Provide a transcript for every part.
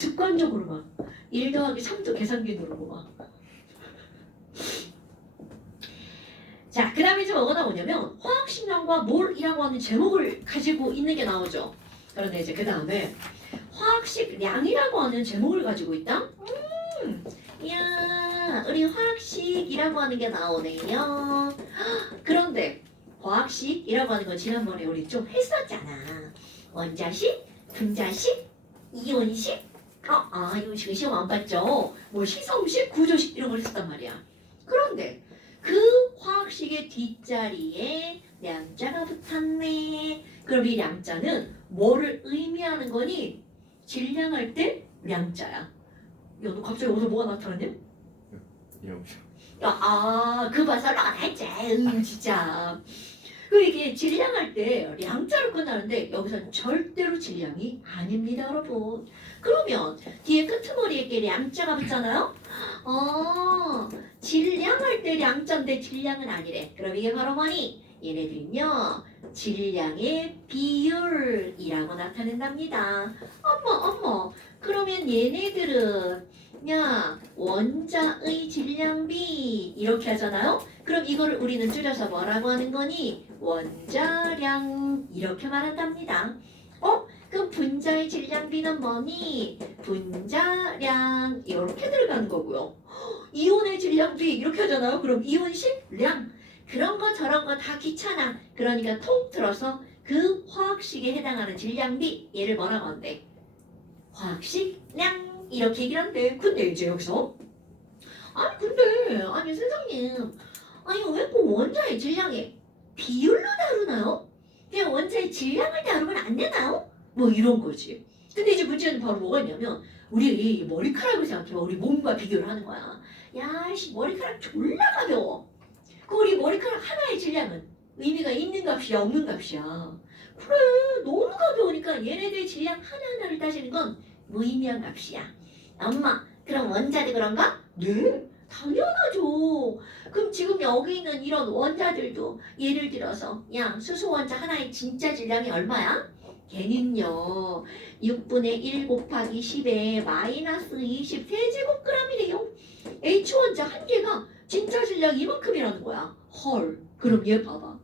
습관적으로 막 1 더하기 3도 계산기 누르고 막. 자, 그 다음에 이제 뭐가 나오냐면 화학식량과 몰이라고 하는 제목을 가지고 있는 게 나오죠. 그런데 이제 그 다음에 화학식량이라고 하는 제목을 가지고 있다? 이야, 우리 화학식이라고 하는 게 나오네요. 그런데 화학식이라고 하는 건 지난번에 우리 좀 했었잖아. 원자식, 분자식, 이온식, 이온식은 시험 안 봤죠. 뭐 시성식, 구조식 이런 걸 했었단 말이야. 그런데 그 화학식의 뒷자리에 량자가 붙었네. 그럼 이 량자는 뭐를 의미하는 거니? 질량할 때 량자야. 야, 너 갑자기 어디서 뭐가 나타났냐? 그 봐서 런했지. 진짜. 그 이게 질량할 때 량자로 끝나는데 여기서는 절대로 질량이 아닙니다, 여러분. 그러면 뒤에 끄트머리에 이렇게 량자가 붙잖아요? 질량할 때 량자인데 질량은 아니래. 그럼 이게 바로 뭐니? 얘네들은요, 질량의 비율이라고 나타낸답니다. 어머. 그러면 얘네들은 원자의 질량비 이렇게 하잖아요? 그럼 이거를 우리는 줄여서 뭐라고 하는 거니? 원자량 이렇게 말한답니다. 그럼 분자의 질량비는 뭐니? 분자량 이렇게 들어가는 거고요. 이온의 질량비 이렇게 하잖아요. 그럼 이온식 량 그런 거 저런 거 다 귀찮아. 그러니까 통틀어서 그 화학식에 해당하는 질량비 얘를 뭐라고 한대? 화학식량 이렇게 얘기를 한대. 근데 이제 여기서 아니 선생님 왜 꼭 원자의 질량에 비율로 다루나요? 그냥 원자의 질량을 다루면 안 되나요? 뭐 이런 거지. 근데 이제 문제는 바로 뭐가 있냐면 우리 머리카락을 생각해봐. 우리 몸과 비교를 하는 거야. 야, 머리카락 졸라 가벼워. 그 우리 머리카락 하나의 질량은 의미가 있는 값이야 없는 값이야. 그래, 너무 가벼우니까 얘네들의 질량 하나하나를 따지는 건 무의미한 값이야. 엄마, 그럼 원자도 그런가? 네, 당연하죠. 그럼 지금 여기 있는 이런 원자들도 예를 들어서 수소 원자 하나의 진짜 질량이 얼마야? 걔는요 6분의 1 곱하기 10에 마이너스 20 세제곱그램이래요. H 원자 한 개가 진짜 질량 이만큼이라는 거야. 헐, 그럼 얘 봐봐.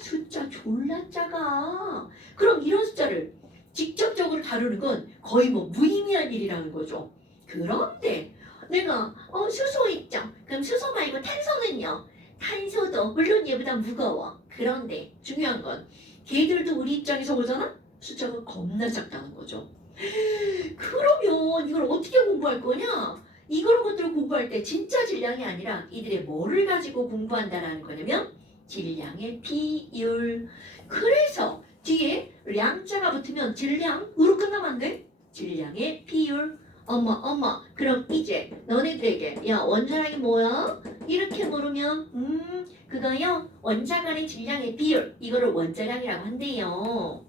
숫자 졸라 작아. 그럼 이런 숫자를 직접적으로 다루는 건 거의 뭐 무의미한 일이라는 거죠. 그런데 내가 수소 있죠. 그럼 수소 말고 탄소는요. 탄소도 물론 얘보다 무거워. 그런데 중요한 건 걔들도 우리 입장에서 보잖아? 숫자가 겁나 작다는 거죠. 그러면 이걸 어떻게 공부할 거냐? 이런 것들을 공부할 때 진짜 질량이 아니라 이들의 뭐를 가지고 공부한다는 거냐면 질량의 비율. 그래서 뒤에 량자가 붙으면 질량으로 끝나면 안 돼? 질량의 비율. 엄마 그럼 이제 너네들에게 원자량이 뭐야? 이렇게 물으면 그거요 원자 간의 질량의 비율 이거를 원자량이라고 한대요.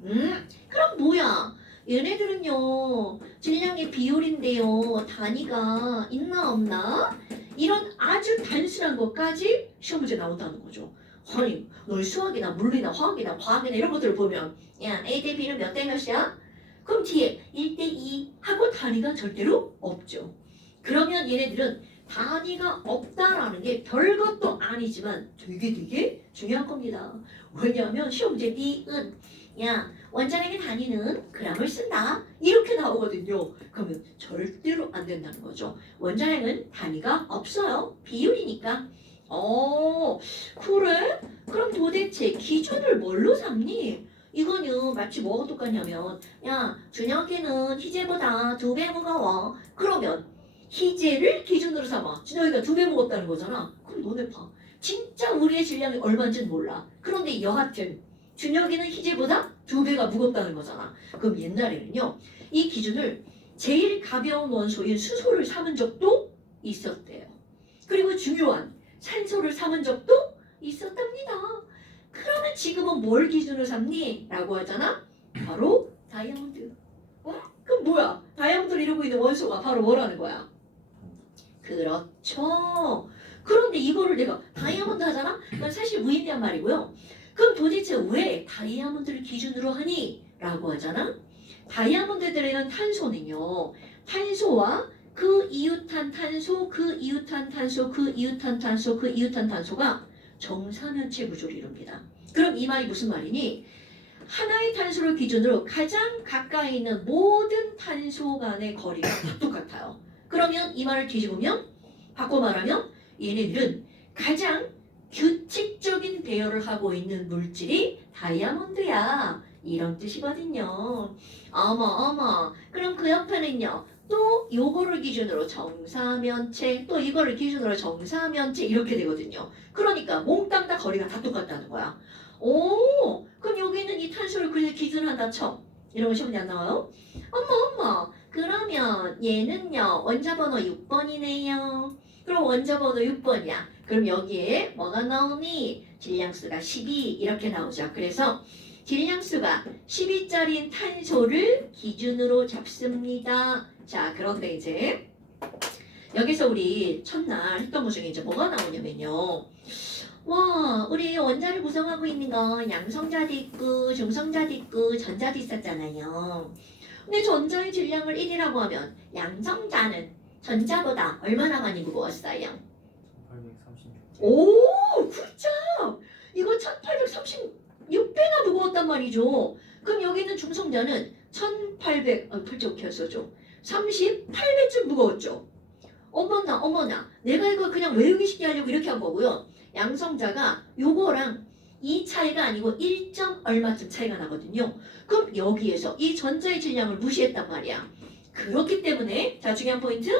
그럼 뭐야? 얘네들은요 질량의 비율인데요 단위가 있나 없나? 이런 아주 단순한 것까지 시험 문제 나온다는 거죠. 아니 너 수학이나 물리나 화학이나 과학이나 이런 것들을 보면 A 대 B는 몇 대 몇이야? 그럼 뒤에 1대2 하고 단위가 절대로 없죠. 그러면 얘네들은 단위가 없다라는 게 별것도 아니지만 되게 중요한 겁니다. 왜냐하면 시험 문제 니은 원자량의 단위는 그램을 쓴다 이렇게 나오거든요. 그러면 절대로 안 된다는 거죠. 원자량은 단위가 없어요. 비율이니까. 그래? 그럼 도대체 기준을 뭘로 삼니? 이거는 마치 뭐가 똑같냐면 준혁이는 희재보다 2배 무거워. 그러면 희재를 기준으로 삼아 준혁이가 2배 무겁다는 거잖아. 그럼 너네 봐. 진짜 우리의 질량이 얼마인지는 몰라. 그런데 여하튼 준혁이는 희재보다 2배가 무겁다는 거잖아. 그럼 옛날에는요 이 기준을 제일 가벼운 원소인 수소를 삼은 적도 있었대요. 그리고 중요한 산소를 삼은 적도 있었답니다. 그러면 지금은 뭘 기준으로 삼니? 라고 하잖아? 바로 다이아몬드. 그럼 뭐야? 다이아몬드를 이루고 있는 원소가 바로 뭐라는 거야? 그렇죠. 그런데 이거를 내가 다이아몬드 하잖아? 그건 사실 무의미한 말이고요. 그럼 도대체 왜 다이아몬드를 기준으로 하니? 라고 하잖아? 다이아몬드에 들어있는 탄소는요. 탄소와 그 이웃한 탄소, 그 이웃한 탄소, 그 이웃한 탄소, 그 이웃한 탄소가 정사면체 구조를 이룹니다. 그럼 이 말이 무슨 말이니? 하나의 탄소를 기준으로 가장 가까이 있는 모든 탄소 간의 거리가 다 똑같아요. 그러면 이 말을 뒤집으면 바꿔 말하면 얘네들은 가장 규칙적인 배열을 하고 있는 물질이 다이아몬드야. 이런 뜻이거든요. 어머. 그럼 그 옆에는요. 또 요거를 기준으로 정사면체, 또 이거를 기준으로 정사면체 이렇게 되거든요. 그러니까 몽땅 다 거리가 다 똑같다는 거야. 오, 그럼 여기는 이 탄소를 그래서 기준한다 쳐. 이런 거 시험에 안 나와요? 어머. 그러면 얘는요. 원자번호 6번이네요. 그럼 원자번호 6번이야. 그럼 여기에 뭐가 나오니? 질량수가 12 이렇게 나오죠. 그래서 질량수가 12짜리인 탄소를 기준으로 잡습니다. 자, 그런데 이제 여기서 우리 첫날 했던 것 중에 이제 뭐가 나오냐면요. 와, 우리 원자를 구성하고 있는 건 양성자도 있고 중성자도 있고 전자도 있었잖아요. 근데 전자의 질량을 1이라고 하면 양성자는 전자보다 얼마나 많이 무거웠어요? 1836. 오, 굿잡! 이거 1836배나 무거웠단 말이죠. 그럼 여기 있는 중성자는 1800, 풀적 켰어죠. 38배쯤 무거웠죠. 어머나. 내가 이거 그냥 외우기 쉽게 하려고 이렇게 한 거고요. 양성자가 요거랑 이 차이가 아니고 1점 얼마쯤 차이가 나거든요. 그럼 여기에서 이 전자의 질량을 무시했단 말이야. 그렇기 때문에 자 중요한 포인트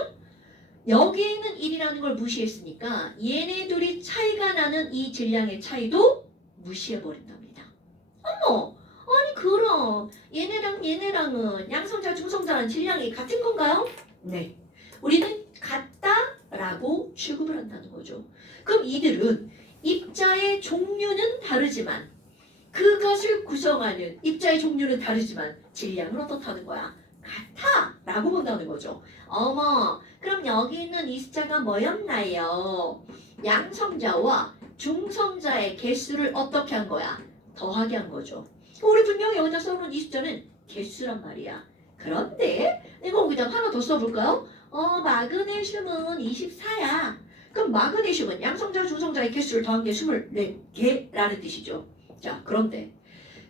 여기에는 1이라는 걸 무시했으니까 얘네 둘이 차이가 나는 이 질량의 차이도 무시해버린답니다. 어머! 아니 그럼 얘네랑은 양성자 중성자랑 질량이 같은 건가요? 네. 우리는 같다라고 취급을 한다는 거죠. 그럼 이들은 입자의 종류는 다르지만 그것을 구성하는 입자의 종류는 다르지만 질량은 어떻다는 거야? 같다라고 본다는 거죠. 어머, 그럼 여기 있는 이 숫자가 뭐였나요? 양성자와 중성자의 개수를 어떻게 한 거야? 더하게 한 거죠. 우리 분명히 여기다 써놓은 이 숫자는 개수란 말이야. 그런데 내가 여기다 하나 더 써볼까요? 마그네슘은 24야. 그럼 마그네슘은 양성자, 중성자의 개수를 더한 게 24개라는 뜻이죠. 자, 그런데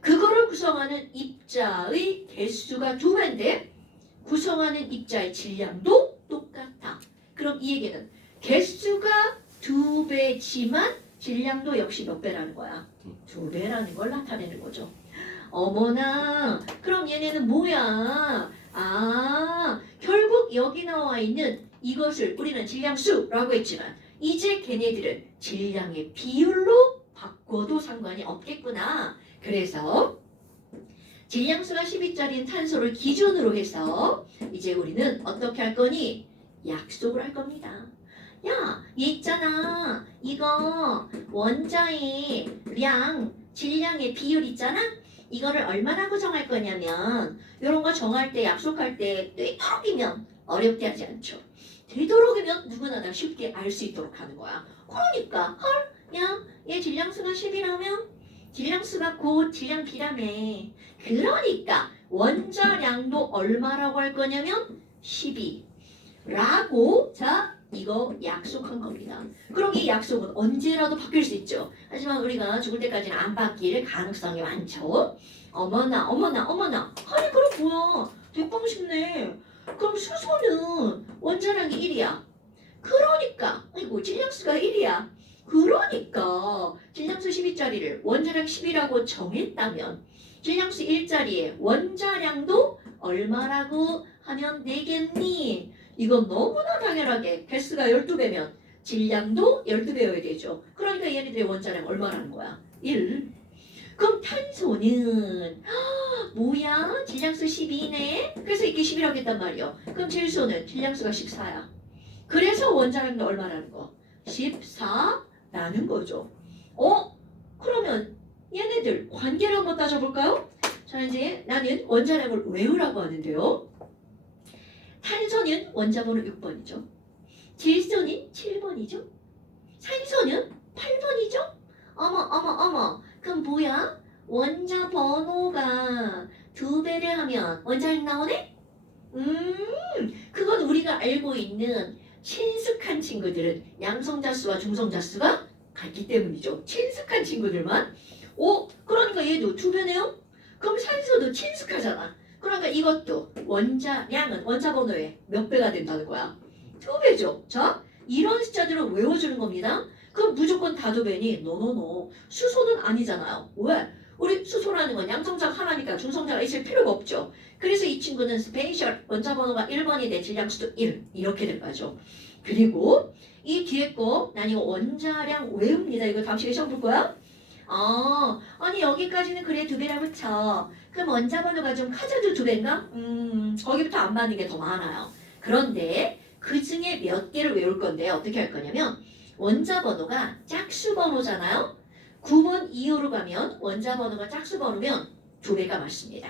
그거를 구성하는 입자의 개수가 2배인데 구성하는 입자의 질량도 똑같아. 그럼 이 얘기는 개수가 2배지만 질량도 역시 몇 배라는 거야? 2배라는 걸 나타내는 거죠. 어머나, 그럼 얘네는 뭐야? 결국 여기 나와 있는 이것을 우리는 질량수라고 했지만 이제 걔네들은 질량의 비율로 바꿔도 상관이 없겠구나. 그래서 질량수가 12짜리인 탄소를 기준으로 해서 이제 우리는 어떻게 할 거니? 약속을 할 겁니다. 야, 얘 있잖아. 이거 원자의 질량의 비율 있잖아? 이거를 얼마나 구성할 거냐면 이런 거 정할 때 약속할 때 되도록이면 어렵게 하지 않죠. 되도록이면 누구나 다 쉽게 알 수 있도록 하는 거야. 그러니까 얘 질량수가 10이라면 질량수가 곧 질량 B라며. 그러니까 원자량도 얼마라고 할 거냐면 12라고 자 이거 약속한 겁니다. 그럼 이 약속은 언제라도 바뀔 수 있죠. 하지만 우리가 죽을 때까지는 안 바뀔 가능성이 많죠. 어머나. 아니 그럼 뭐야. 대빵 쉽네. 그럼 수소는 원자량이 1이야. 그러니까 질량수가 1이야. 그러니까 질량수 12짜리를 원자량 10이라고 정했다면 질량수 1짜리의 원자량도 얼마라고 하면 되겠니? 이건 너무나 당연하게 개수가 12배면 질량도 12배여야 되죠. 그러니까 얘네들의 원자량 얼마라는 거야? 1. 그럼 탄소는 뭐야? 질량수 12네? 그래서 이게 10이라고 했단 말이요. 그럼 질소는 질량수가 14야. 그래서 원자량도 얼마라는 거? 14라는 거죠. 그러면 얘네들 관계를 한번 따져볼까요? 자 이제 나는 원자량을 외우라고 하는데요. 탄소는 원자번호 6번이죠. 질소는 7번이죠. 산소는 8번이죠. 어머. 그럼 뭐야? 원자 번호가 두 배를 하면 원자력 나오네? 그건 우리가 알고 있는 친숙한 친구들은 양성자수와 중성자수가 같기 때문이죠. 친숙한 친구들만. 그러니까 얘도 두 배네요? 그럼 산소도 친숙하잖아. 그러니까 이것도 원자량은 원자 번호에 몇 배가 된다는 거야? 두 배죠. 자, 이런 숫자들을 외워주는 겁니다. 그럼 무조건 다 두 배니? 노노노. 수소는 아니잖아요. 왜? 우리 수소라는 건 양성자가 하나니까 중성자가 있을 필요가 없죠. 그래서 이 친구는 스페셜 원자 번호가 1번이 돼 질량수도 1 이렇게 된 거죠. 그리고 이 뒤에 거 난 이거 원자량 외웁니다. 이거 다음 시간에 시험 볼 거야? 아니 여기까지는 그래 두 배라고 쳐. 그럼 원자 번호가 좀 커져도 두 배인가? 거기부터 안 맞는 게 더 많아요. 그런데 그 중에 몇 개를 외울 건데 어떻게 할 거냐면 원자 번호가 짝수 번호잖아요. 9번 이후로 가면 원자 번호가 짝수 번호면 두 배가 맞습니다.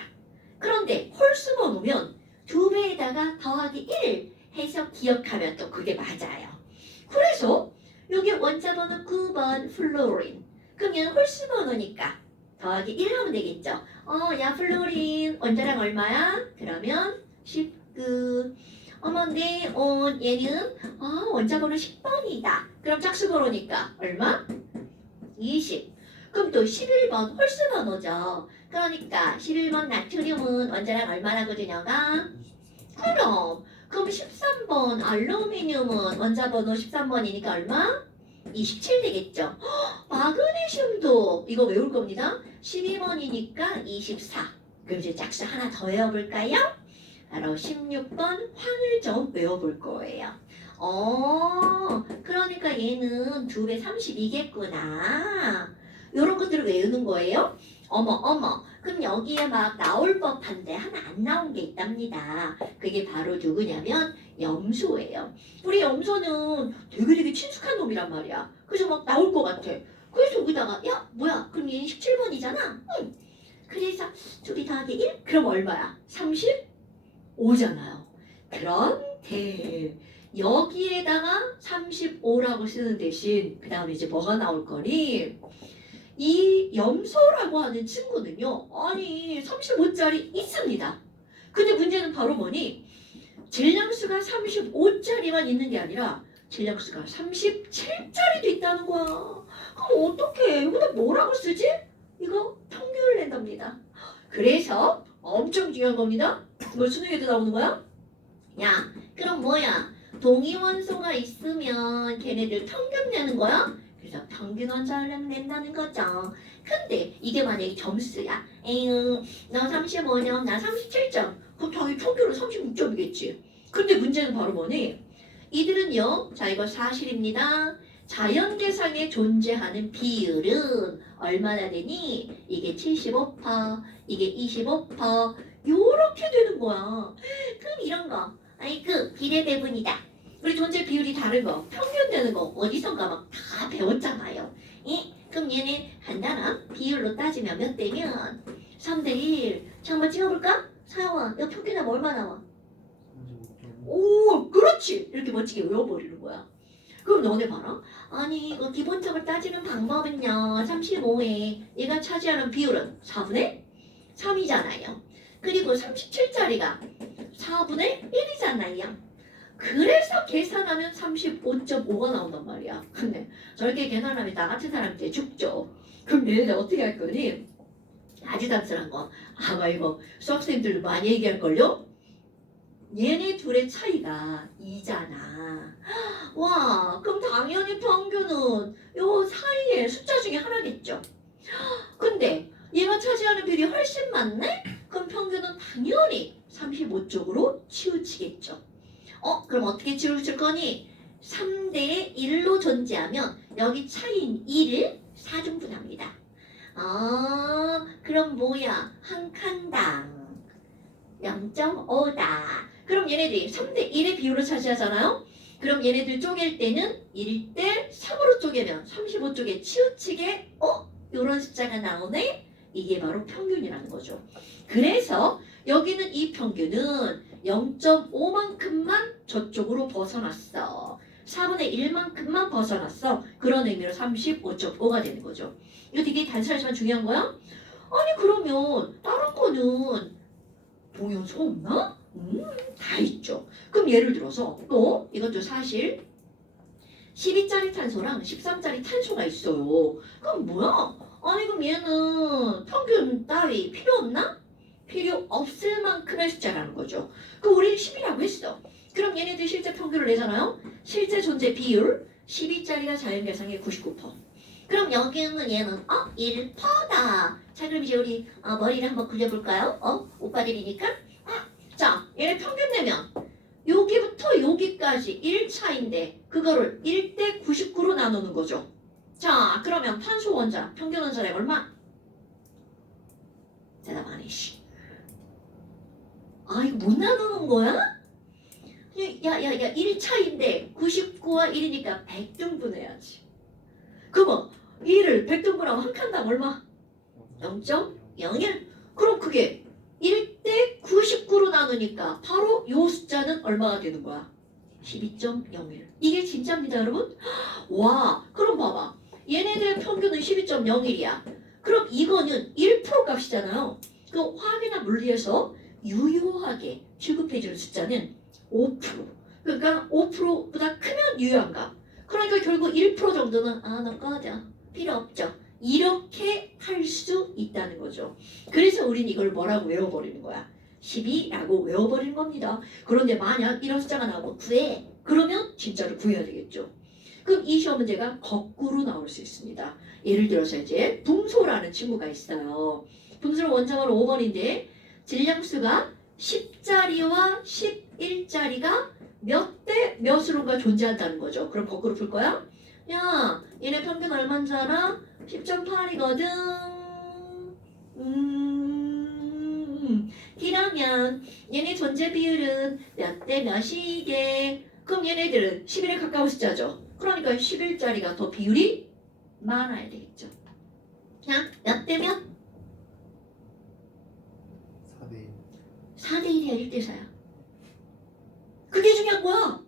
그런데 홀수 번호면 두 배에다가 더하기 1 해서 기억하면 또 그게 맞아요. 그래서 여기 원자 번호 9번 플로린. 그러면 홀수 번호니까 더하기 1 하면 되겠죠. 야 플로린 원자량 얼마야? 그러면 19. 네, 얘는 원자 번호 10번이다. 그럼 짝수 번호니까 얼마? 20. 그럼 또 11번 홀수 번호죠. 그러니까 11번 나트륨은 원자량 얼마라거든요? 24. 그럼 13번 알루미늄은 원자 번호 13번이니까 얼마? 27 되겠죠. 마그네슘도 이거 외울 겁니다. 12번이니까 24. 그럼 이제 짝수 하나 더 외워볼까요? 바로 16번 황을 좀 외워볼 거예요. 그러니까 얘는 2배 32겠구나. 요런 것들을 외우는 거예요. 어머. 그럼 여기에 막 나올 법한데 하나 안 나온 게 있답니다. 그게 바로 누구냐면 염소예요. 우리 염소는 되게 친숙한 놈이란 말이야. 그래서 막 나올 것 같아. 그래서 여기다가 야 뭐야 그럼 얘는 17번이잖아. 응. 그래서 2 더하기 1? 그럼 얼마야? 35잖아요. 그런데 여기에다가 35라고 쓰는 대신 그 다음에 이제 뭐가 나올 거니? 이 염소라고 하는 친구는요. 아니 35짜리 있습니다. 근데 문제는 바로 뭐니? 질량수가 35짜리만 있는 게 아니라 질량수가 37짜리도 있다는 거야. 그럼 어떡해? 이거다 뭐라고 쓰지? 이거 평균을 낸답니다. 그래서 엄청 중요한 겁니다. 이거 수능에도 나오는 거야? 야, 그럼 뭐야? 동위원소가 있으면 걔네들 평균 내는 거야? 그래서 평균 원자량 낸다는 거죠. 근데 이게 만약에 점수야. 에휴, 나 35점, 나 37점. 그럼 당연히 평균은 36점이겠지. 근데 문제는 바로 뭐니? 이들은요. 자, 이거 사실입니다. 자연계상에 존재하는 비율은 얼마나 되니? 이게 75%, 이게 25%, 요렇게 되는 거야. 그럼 이런 거. 비례 배분이다. 우리 존재 비율이 다른 거, 평균 되는 거 어디선가 막 다 배웠잖아요. 그럼 얘네 간단한 비율로 따지면 몇 대면 3대 1. 자, 한번 찍어볼까? 사영아, 너 평균하면 얼마 나와? 35.5. 오, 그렇지. 이렇게 멋지게 외워버리는 거야. 그럼 너네 봐라. 아니, 이거 기본적으로 따지는 방법은요. 35에 얘가 차지하는 비율은 4분의 3이잖아요. 그리고 37짜리가 4분의 1이잖아요. 그래서 계산하면 35.5가 나온단 말이야. 근데 저렇게 계산하면 나 같은 사람한테 죽죠. 그럼 얘네들 어떻게 할 거니? 아주 단순한 거. 아마 이거 수학생들 많이 얘기할걸요? 얘네 둘의 차이가 2잖아. 와, 그럼 당연히 평균은 요 사이의 숫자 중에 하나겠죠. 근데 얘가 차지하는 비율이 훨씬 많네? 그럼 평균은 당연히 35쪽으로 치우치겠죠. 그럼 어떻게 치우칠 거니? 3대 1로 존재하면 여기 차이인 2를 4중분합니다. 그럼 뭐야? 한 칸당 0.5다. 그럼 얘네들이 3대 1의 비율을 차지하잖아요? 그럼 얘네들 쪼갤 때는 1대 3으로 쪼개면 35쪽에 치우치게 요런 숫자가 나오네? 이게 바로 평균이라는 거죠. 그래서 여기는 이 평균은 0.5만큼만 저쪽으로 벗어났어. 4분의 1만큼만 벗어났어. 그런 의미로 35.5가 되는 거죠. 이거 되게 단순하지만 중요한 거야. 아니 그러면 다른 거는 동요소 없나? 다 있죠. 그럼 예를 들어서 또 이것도 사실 12짜리 탄소랑 13짜리 탄소가 있어요. 그럼 뭐야? 아니 그럼 얘는 평균 따위 필요 없나? 필요 없을 만큼의 숫자라는 거죠. 그럼 우리 10이라고 했어. 그럼 얘네들 실제 평균을 내잖아요. 실제 존재 비율 12짜리가 자연계상의 99%. 그럼 여기는 얘는 1%다. 자 그럼 이제 우리 머리를 한번 굴려볼까요? 오빠들이니까. 자 얘네 평균 내면 여기부터 여기까지 1차인데 그거를 1대 99로 나누는 거죠. 자 그러면 탄소 원자 평균 원자량 얼마? 대답 안 해. 이거 못 나누는 거야? 야야야 1차인데 99와 1이니까 100등분 해야지. 그러면 1을 100등분하면 한 칸당 얼마? 0.01. 그럼 그게 1대 99로 나누니까 바로 요 숫자는 얼마가 되는 거야? 12.01. 이게 진짜입니다 여러분. 와 그럼 봐봐. 얘네들의 평균은 12.01이야. 그럼 이거는 1% 값이잖아요. 그 화학이나 물리에서 유효하게 취급해주는 숫자는 5%. 그러니까 5%보다 크면 유효한 값. 그러니까 결국 1% 정도는 너 꺼져. 필요 없죠. 이렇게 할 수 있다는 거죠. 그래서 우린 이걸 뭐라고 외워버리는 거야? 12라고 외워버리는 겁니다. 그런데 만약 이런 숫자가 나오고 구해. 그러면 진짜로 구해야 되겠죠. 그럼 이 시험 문제가 거꾸로 나올 수 있습니다. 예를 들어서 이제 붕소라는 친구가 있어요. 붕소는 원자번호 5번인데 질량수가 10짜리와 11짜리가 몇 대 몇으로가 존재한다는 거죠. 그럼 거꾸로 풀 거야? 야, 얘네 평균 얼마인 줄 알아? 10.8이거든. 그러면 얘네 존재 비율은 몇 대 몇이게? 그럼 얘네들은 11에 가까운 숫자죠. 그러니까 11짜리가 더 비율이 많아야 되겠죠. 자, 몇 대 몇? 4대 4대 1이야, 1대 4야. 그게 중요한 거야.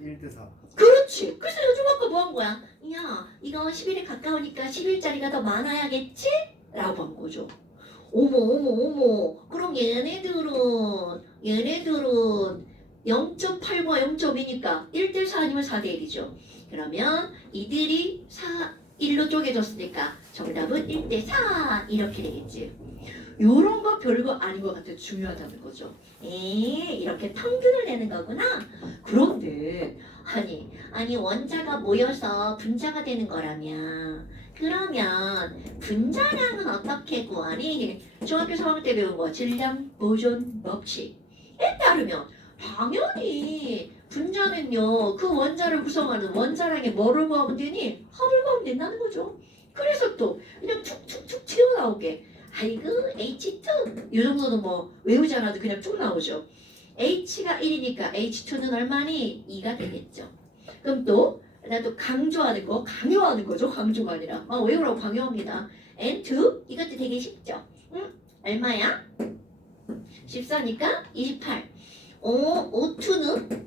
1대 4. 그렇지. 그래서 요즘 아까 뭐 한 거야? 야, 이거 11에 가까우니까 11짜리가 더 많아야겠지? 라고 한 거죠. 어머. 그럼 얘네들은 0.8과 0.2니까 1대 4 아니면 4대 1이죠. 그러면 이들이 1로 쪼개졌으니까 정답은 1대 4 이렇게 되겠지. 요런 거 별거 아닌 것 같아. 중요하다는 거죠. 이렇게 평균을 내는 거구나. 그런데 아니 원자가 모여서 분자가 되는 거라면 그러면 분자량은 어떻게 구하니? 중학교 3학년 때 배운 거 질량 보존 법칙에 따르면 당연히 분자는요 그 원자를 구성하는 원자량에 뭐를 구하면 되니? 합을 구하면 된다는 거죠. 그래서 또 그냥 툭툭툭 튀어나오게 아이고 H2 이 정도는 뭐 외우지 않아도 그냥 쭉 나오죠. H가 1이니까 H2는 얼마니? 2가 되겠죠. 그럼 또 강조하는 거죠. 강조가 아니라 외우라고 강요합니다. N2 이것도 되게 쉽죠. 얼마야? 14니까 28. O2는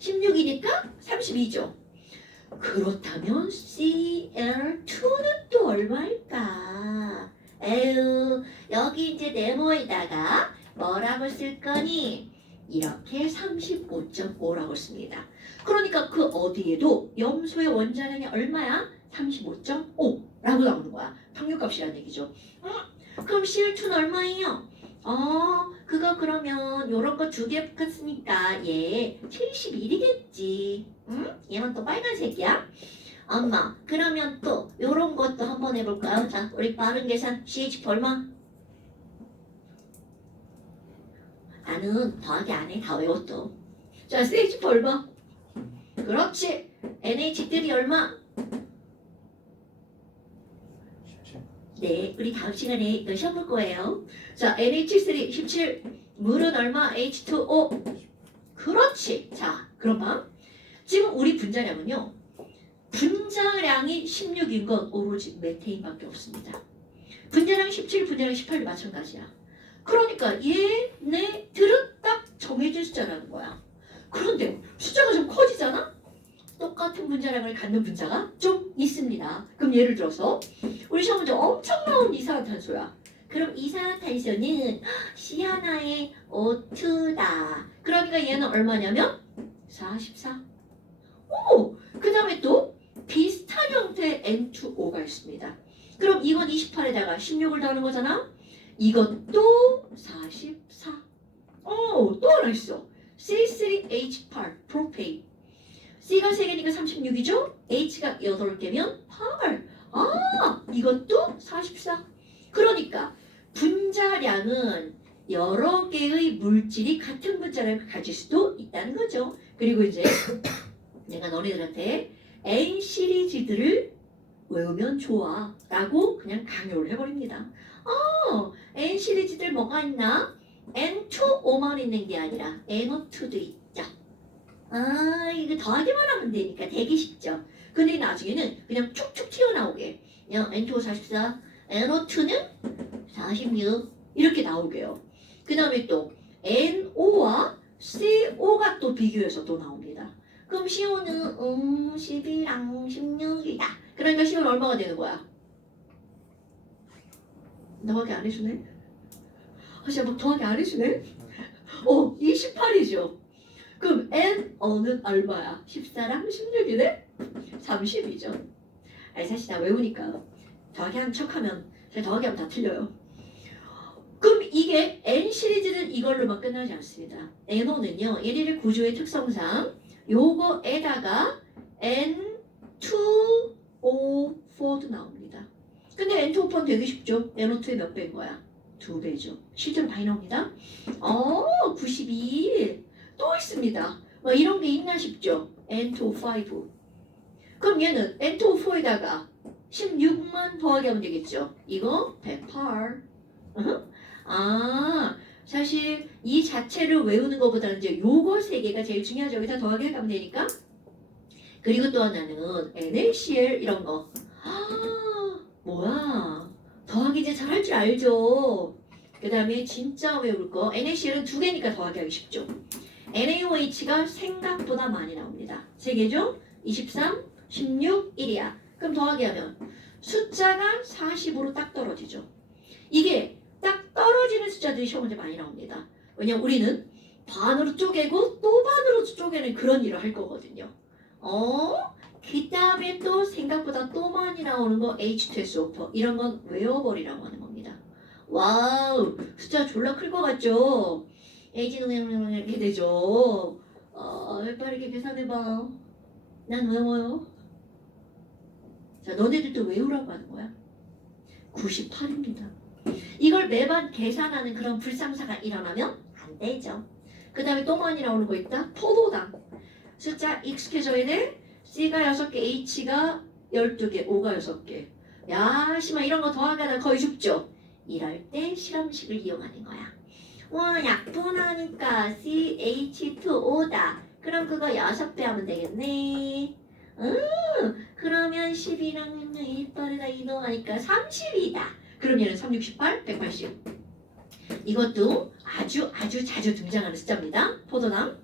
16이니까 32죠. 그렇다면 CL2는 또 얼마일까? 에휴, 여기 이제 네모에다가 뭐라고 쓸 거니? 이렇게 35.5라고 씁니다. 그러니까 그 어디에도 염소의 원자량이 얼마야? 35.5라고 나오는 거야. 평균값이라는 얘기죠. 그럼 CL2는 얼마예요? 그거 그러면 요런 거 두 개 붙었으니까 얘 71이겠지. 얘는 또 빨간색이야. 엄마, 그러면 또 요런 것도 한번 해볼까요? 자, 우리 빠른 계산. CH 얼마? 나는 더하기 안 해. 다 외웠어. 자, CH 얼마? 그렇지. NH3 얼마? 17. 네, 우리 다음 시간에 이거 시험 볼 거예요. 자, NH3 17. 물은 얼마? H2O. 그렇지. 자, 그러면 지금 우리 분자량은요. 분자량이 16인 건 오로지 메테인밖에 없습니다. 분자량 17, 분자량 18도 마찬가지야. 그러니까 얘네들은 딱 정해진 숫자라는 거야. 그런데 숫자가 좀 커지잖아? 똑같은 분자량을 갖는 분자가 좀 있습니다. 그럼 예를 들어서 우리 시험 문제 엄청 이산화탄소야. 그럼 이산화탄소는 C 하나의 O2다. 그러니까 얘는 얼마냐면 44. 오! 그 다음에 또 비슷한 형태의 N2O가 있습니다. 그럼 이건 28에다가 16을 더하는 거잖아? 이것도 44. 또 하나 있어. C3H8 프로페인. C가 3개니까 36이죠? H가 8개면 8. 이것도 44. 그러니까 분자량은 여러 개의 물질이 같은 분자량을 가질 수도 있다는 거죠. 그리고 이제 내가 너네들한테 N 시리즈들을 외우면 좋아 라고 그냥 강요를 해버립니다. N 시리즈들 뭐가 있나? N2O만 있는 게 아니라 NO2도 있죠. 이거 더하기만 하면 되니까 되게 쉽죠. 근데 나중에는 그냥 툭툭 튀어나오게 그냥 N2O 44, NO2는 46 이렇게 나오게요. 그 다음에 또 NO와 CO가 또 비교해서 또 나옵니다. 그럼 CO는 12랑 16이다. 그러니까 CO는 얼마가 되는 거야? 더하기 안 해주네? 진짜 막 더하기 안 해주네? 28이죠. 그럼 NO는 얼마야? 14랑 16이네? 30이죠. 사실 다 외우니까 더하기 한 척하면 제가 더하기 하면 다 틀려요. 그럼 이게 N 시리즈는 이걸로만 끝나지 않습니다. NO는요, 얘네들 구조의 특성상 요거에다가 N2O4도 나옵니다. 근데 N2O4는 되게 쉽죠? NO2의 몇 배인 거야? 2배죠. 실제로 많이 나옵니다. 92. 또 있습니다. 이런 게 있나 싶죠? N2O5. 그럼 얘는 N2O4에다가 16만 더하기 하면 되겠죠? 이거 108. 사실 이 자체를 외우는 것보다는 이제 요거 세 개가 제일 중요하죠. 여기다 더하기 하면 되니까. 그리고 또 하나는 NaCl 이런 거. 뭐야? 더하기 이제 잘할 줄 알죠. 그 다음에 진짜 외울 거. NaCl은 2개니까 더하기 하기 쉽죠. NaOH가 생각보다 많이 나옵니다. 3개죠? 23, 16, 1이야. 그럼 더하기 하면 숫자가 40으로 딱 떨어지죠. 이게 딱 떨어지는 숫자들이 시험 문제 많이 나옵니다. 왜냐면 우리는 반으로 쪼개고 또 반으로 쪼개는 그런 일을 할 거거든요. 그 다음에 또 생각보다 또 많이 나오는 거 H2SO4 이런 건 외워버리라고 하는 겁니다. 와우, 숫자 졸라 클 것 같죠? H는 이렇게 되죠. 빠르게 계산해봐. 난 외워요. 자, 너네들도 외우라고 하는 거야. 98입니다. 이걸 매번 계산하는 그런 불상사가 일어나면 안 되죠. 그 다음에 또 많이 나오는 거 있다. 포도당. 숫자 익숙해져야 돼. C가 6개, H가 12개, O가 6개. 야, 심한 이런 거 더하기가 거의 죽죠. 이럴 때 실험식을 이용하는 거야. 약분하니까 CH2O다. 그럼 그거 6배 하면 되겠네. 그러면 10이랑 1번에다 이동하니까 30이다. 그럼 얘는 3, 68, 180. 이것도 아주 자주 등장하는 숫자입니다. 포도당.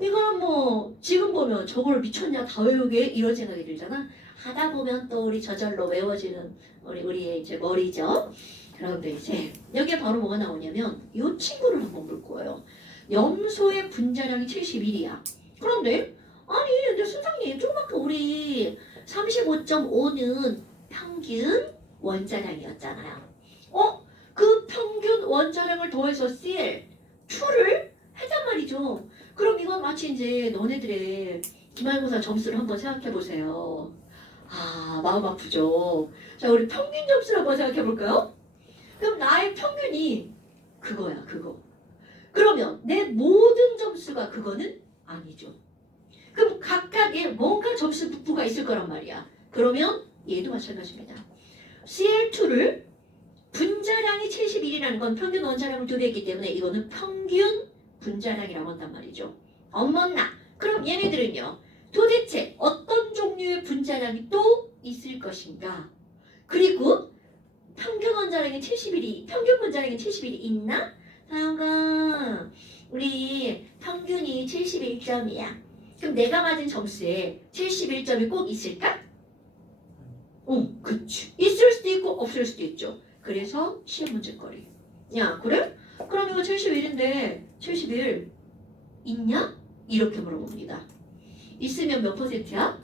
이거는 지금 보면 저걸 미쳤냐 다 외우게 이런 생각이 들잖아. 하다 보면 또 우리 저절로 외워지는 우리의 이제 머리죠. 그런데 이제 여기에 바로 뭐가 나오냐면 이 친구를 한번 볼 거예요. 염소의 분자량이 71이야. 그런데 근데 순상님 조금 아까 우리 35.5는 평균 원자량이었잖아요. 그 평균 원자량을 더해서 CL2를 했단 말이죠. 그럼 이건 마치 이제 너네들의 기말고사 점수를 한번 생각해 보세요. 마음 아프죠. 자, 우리 평균 점수를 한번 생각해 볼까요? 그럼 나의 평균이 그거야, 그거. 그러면 내 모든 점수가 그거는 아니죠. 그럼 각각의 뭔가 점수 부가 있을 거란 말이야. 그러면 얘도 마찬가지입니다. CL2를 분자량이 71이라는 건 평균 원자량을 2배 했기 때문에 이거는 평균 분자량이라고 한단 말이죠. 어머나. 그럼 얘네들은요. 도대체 어떤 종류의 분자량이 또 있을 것인가? 그리고 평균 원자량이 71이 평균 분자량이 71이 있나? 다영아, 우리 평균이 71점이야. 그럼 내가 맞은 점수에 71점이 꼭 있을까? 그치. 있을 수도 있고 없을 수도 있죠. 그래서 시험 문제거리. 야, 그래? 그럼 이거 71인데 71 있냐? 이렇게 물어봅니다. 있으면 몇 %야?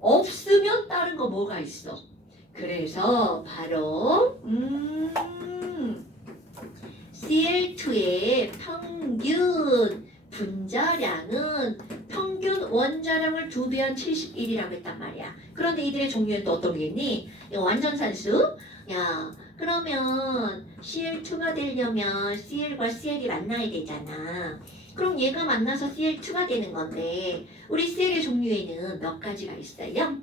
없으면 다른 거 뭐가 있어? 그래서 바로 CL2의 평균 분자량은 평균 원자량을 2배한 71이라고 했단 말이야. 그런데 이들의 종류는 또 어떤 게 있니? 이거 완전산수. 야, 그러면 CL2가 되려면 CL과 CL이 만나야 되잖아. 그럼 얘가 만나서 CL2가 되는 건데 우리 CL의 종류에는 몇 가지가 있어요?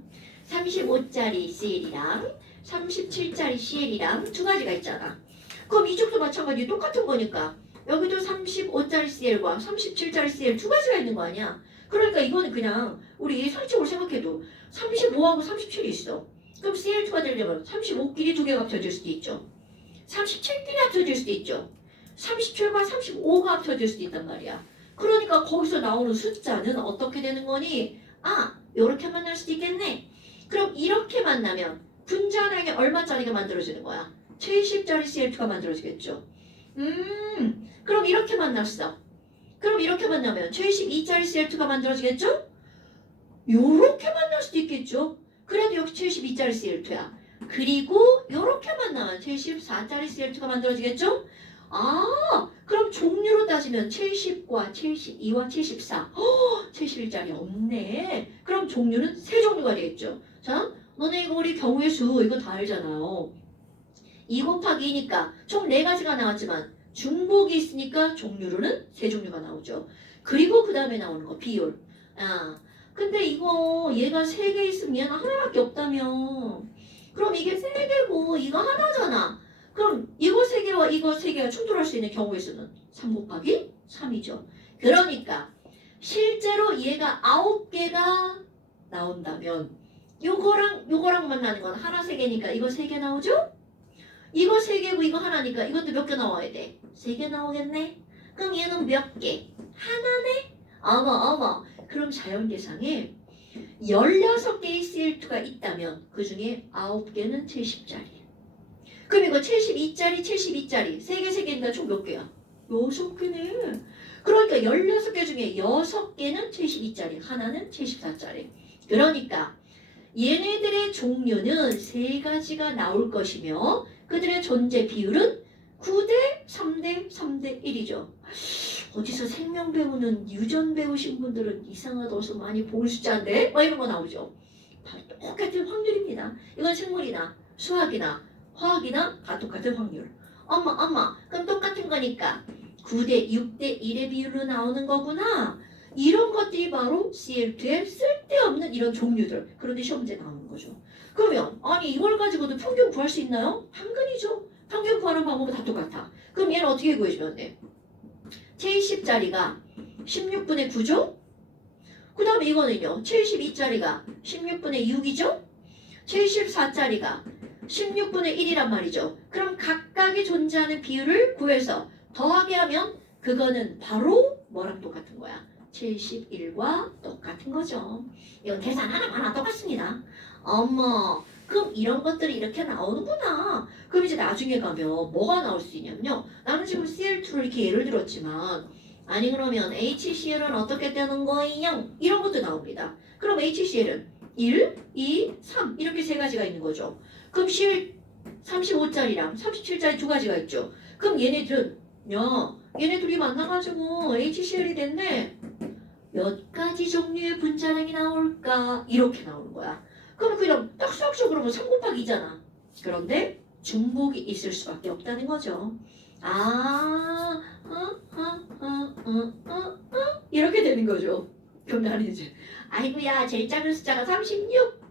35짜리 CL이랑 37짜리 CL이랑 두 가지가 있잖아. 그럼 이쪽도 마찬가지 똑같은 거니까 여기도 35짜리 CL과 37짜리 CL 두 가지가 있는 거 아니야? 그러니까 이거는 그냥 우리 설정을 생각해도 35하고 37이 있어. 그럼 CL2가 되려면 35끼리 두 개가 합쳐질 수도 있죠. 37끼리 합쳐질 수도 있죠. 37과 35가 합쳐질 수도 있단 말이야. 그러니까 거기서 나오는 숫자는 어떻게 되는 거니? 아, 요렇게 만날 수도 있겠네. 그럼 이렇게 만나면 분자량이 얼마짜리가 만들어지는 거야? 70짜리 CL2가 만들어지겠죠. 그럼 이렇게 만났어. 그럼 이렇게 만나면 72짜리 CL2가 만들어지겠죠? 요렇게 만날 수도 있겠죠. 그래도 역시 72짜리 CL2야. 그리고 요렇게 만나면 74짜리 CL2가 만들어지겠죠? 아, 그럼 종류로 따지면 70과 72와 74. 71짜리 없네. 그럼 종류는 세 종류가 되겠죠. 자, 너네 이거 우리 경우의 수 이거 다 알잖아요. 2 곱하기 2니까 총 4가지가 나왔지만 중복이 있으니까 종류로는 세 종류가 나오죠. 그리고 그 다음에 나오는 거 비율. 아, 근데 이거 얘가 3개 있으면 얘는 하나밖에 없다며. 그럼 이게 3개고 이거 하나잖아. 그럼 이거 3개와 이거 3개가 충돌할 수 있는 경우의 수는 3 곱하기 3이죠. 그러니까 실제로 얘가 9개가 나온다면 요거랑 만나는 건 하나 3개니까 이거 3개 나오죠? 이거 3개고 이거 하나니까 이것도 몇 개 나와야 돼? 3개 나오겠네? 그럼 얘는 몇 개? 하나네? 어머. 그럼 자연계상에 16개의 CL2가 있다면 그 중에 9개는 70짜리. 그럼 이거 72짜리 3개니까 총 몇 개야? 6개네. 그러니까 16개 중에 6개는 72짜리, 하나는 74짜리. 그러니까 얘네들의 종류는 3가지가 나올 것이며 그들의 존재 비율은 9대 3대 3대 1이죠. 어디서 생명 배우는 유전 배우신 분들은 이상하다 어서 많이 본 숫자인데 뭐 이런 거 나오죠. 다 똑같은 확률입니다. 이건 생물이나 수학이나 화학이나 다 똑같은 확률. 엄마 그럼 똑같은 거니까 9대 6대 1의 비율로 나오는 거구나. 이런 것들이 바로 CL2의 쓸데없는 이런 종류들. 그런데 시험 문제 나오는 거죠. 그러면 아니 이걸 가지고도 평균 구할 수 있나요? 당근이죠. 평균 구하는 방법은 다 똑같아. 그럼 얘는 어떻게 구해주면 돼? 70짜리가 16분의 9죠? 그 다음에 이거는요. 72짜리가 16분의 6이죠? 74짜리가 16분의 1이란 말이죠. 그럼 각각이 존재하는 비율을 구해서 더하게 하면 그거는 바로 뭐랑 똑같은 거야? 71과 똑같은 거죠. 이건 계산 하나마나 똑같습니다. 어머, 그럼 이런 것들이 이렇게 나오는구나. 그럼 이제 나중에 가면 뭐가 나올 수 있냐면요. 나는 지금 CL2를 이렇게 예를 들었지만 아니 그러면 HCl은 어떻게 되는 거예요? 이런 것도 나옵니다. 그럼 HCl은 1, 2, 3 이렇게 3가지가 있는 거죠. 그럼 CL 35짜리랑 37짜리 2가지가 있죠. 그럼 얘네 둘이 만나가지고 HCl이 됐네. 몇 가지 종류의 분자량이 나올까? 이렇게 나오는 거야. 그럼 그냥 딱 수학적으로 보면 3 곱하기 2잖아. 그런데 중복이 있을 수밖에 없다는 거죠. 이렇게 되는 거죠. 그럼 나는 이제 아이고야 제일 작은 숫자가 36,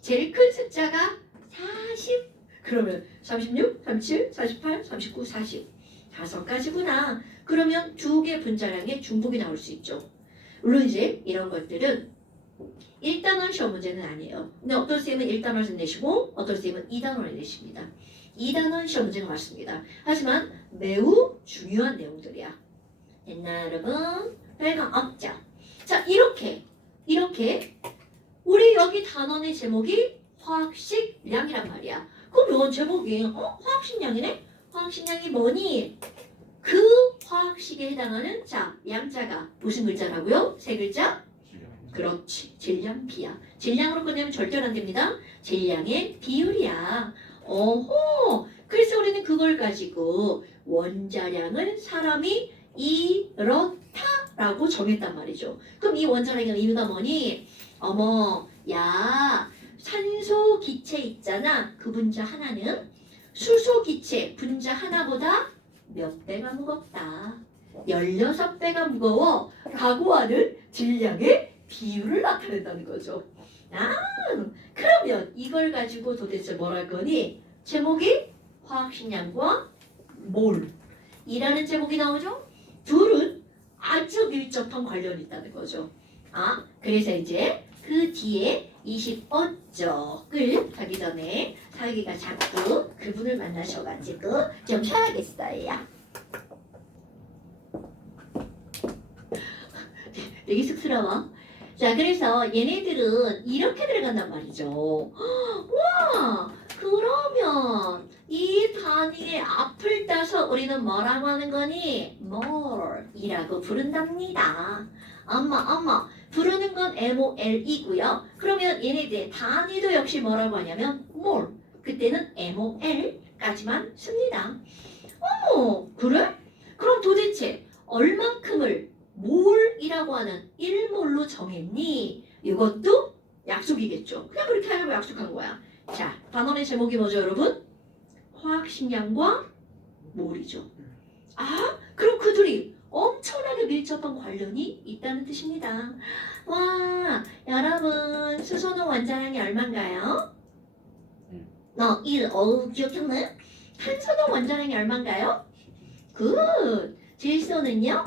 제일 큰 숫자가 40. 그러면 36, 37, 48, 39, 40. 5가지구나. 그러면 2개 분자량의 중복이 나올 수 있죠. 물론 이제 이런 것들은 1단원 시험 문제는 아니에요. 근데 어떤 쌤은 1단원에서 내시고 어떤 쌤은 2단원에 내십니다. 2단원 시험 문제가 맞습니다. 하지만 매우 중요한 내용들이야. 됐나 여러분? 별거 없죠? 자 이렇게 우리 여기 단원의 제목이 화학식량이란 말이야. 그럼 이건 제목이 화학식량이네? 화학식량이 뭐니? 그 화학식에 해당하는 자 양자가 무슨 글자라고요? 세 글자? 그렇지. 질량비야. 질량으로 끝내면 절대로 안 됩니다. 질량의 비율이야. 어허. 그래서 우리는 그걸 가지고 원자량을 사람이 이렇다라고 정했단 말이죠. 그럼 이 원자량의 의미가 뭐니? 어머, 야, 산소 기체 있잖아. 그 분자 하나는 수소 기체 분자 하나보다 몇 배가 무겁다. 16배가 무거워. 라고 하는 질량의 비율을 나타낸다는 거죠. 아, 그러면 이걸 가지고 도대체 뭘 할 거니? 제목이 화학식량과 몰이라는 제목이 나오죠? 둘은 아주 밀접한 관련이 있다는 거죠. 아, 그래서 이제 그 뒤에 20어적을 가기 전에 사유기가 자꾸 그분을 만나셔가지고 좀 쉬어야겠어요. 되게 쑥스러워. 자, 그래서 얘네들은 이렇게 들어간단 말이죠. 와, 그러면 이 단위의 앞을 따서 우리는 뭐라고 하는 거니? 몰이라고 부른답니다. 엄마, 부르는 건 MOL이고요. 그러면 얘네들 단위도 역시 뭐라고 하냐면 몰. 그때는 MOL까지만 씁니다. 그래? 그럼 도대체 얼만큼을 몰이라고 하는 1몰로 정했니? 이것도 약속이겠죠. 그냥 그렇게 하려고 약속한 거야. 자, 단원의 제목이 뭐죠, 여러분? 화학식량과 몰이죠. 아, 그럼 그 둘이 엄청나게 밀접한 관련이 있다는 뜻입니다. 와, 여러분, 수소는 원자량이 얼마인가요? 1. 기억했네? 탄소는 원자량이 얼마인가요? 굿. 질소는요?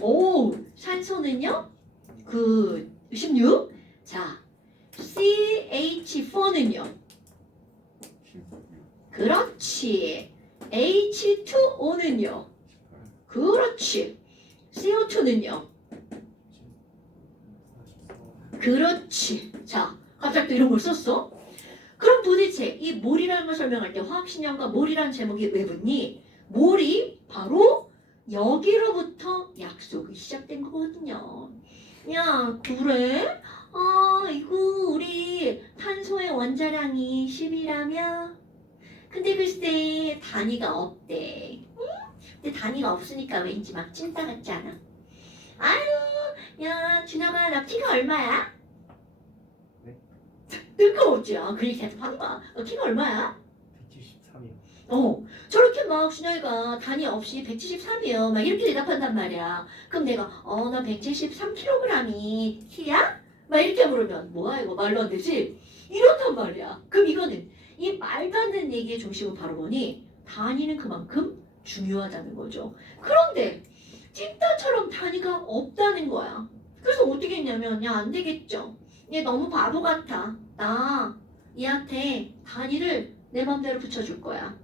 오, 산소는요? 굿. 16. 자, CH4는요? 그렇지. H2O는요? 그렇지. CO2는요? 그렇지. 자, 갑자기 또 이런 걸 썼어? 그럼 도대체 이 몰이라는 걸 설명할 때 화학식량과 몰이라는 제목이 왜 붙니? 몰이 바로 여기로부터 약속이 시작된 거거든요. 야, 그래? 이거 우리 탄소의 원자량이 10이라며? 근데 글쎄 단위가 없대. 응? 근데 단위가 없으니까 왠지 막 찐따 같지 않아? 아유, 야, 준영아, 나 키가 얼마야? 네? 뜬금없지. 그렇게 대답하는 거야. 너 키가 얼마야? 173이요. 저렇게 막 준영이가 단위 없이 173이에요. 막 이렇게 대답한단 말이야. 그럼 내가, 나 173kg이 키야? 막 이렇게 물으면, 뭐야, 이거 말도 안 되지? 이렇단 말이야. 그럼 이거는, 이 말도 안 되는 얘기의 중심은 바로 뭐니? 단위는 그만큼 중요하다는 거죠. 그런데, 찐따처럼 단위가 없다는 거야. 그래서 어떻게 했냐면, 야, 안 되겠죠. 얘 너무 바보 같아. 나 얘한테 단위를 내 맘대로 붙여줄 거야.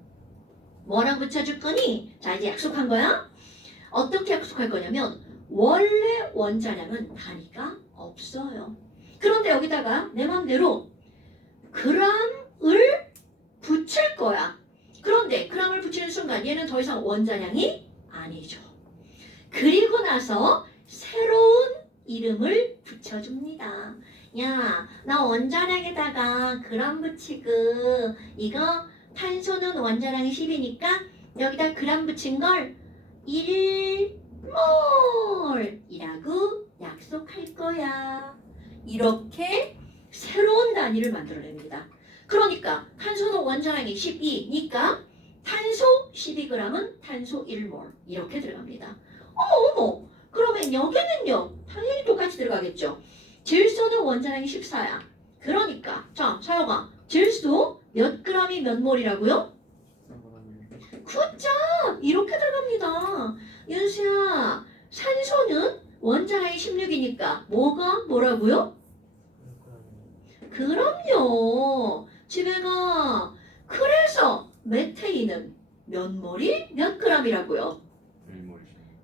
뭐랑 붙여줄 거니? 자, 이제 약속한 거야. 어떻게 약속할 거냐면 원래 원자량은 단위가 없어요. 그런데 여기다가 내 맘대로 그람을 붙일 거야. 그런데 그람을 붙이는 순간 얘는 더 이상 원자량이 아니죠. 그리고 나서 새로운 이름을 붙여줍니다. 야, 나 원자량에다가 그람 붙이고 이거 탄소는 원자량이 10이니까 여기다 그람 붙인 걸 1몰이라고 약속할 거야. 이렇게 새로운 단위를 만들어냅니다. 그러니까 탄소는 원자량이 12니까 탄소 12g은 탄소 1몰 이렇게 들어갑니다. 어머, 그러면 여기는요 당연히 똑같이 들어가겠죠. 질소는 원자량이 14야. 그러니까 자, 사yo가 질소 몇 g이 몇 몰이라고요? 9점! 이렇게 들어갑니다. 윤수야, 산소는 원자량이 16이니까 뭐가 뭐라고요? 그럼요. 집에가 그래서 메테인은 몇 몰이 몇 g이라고요?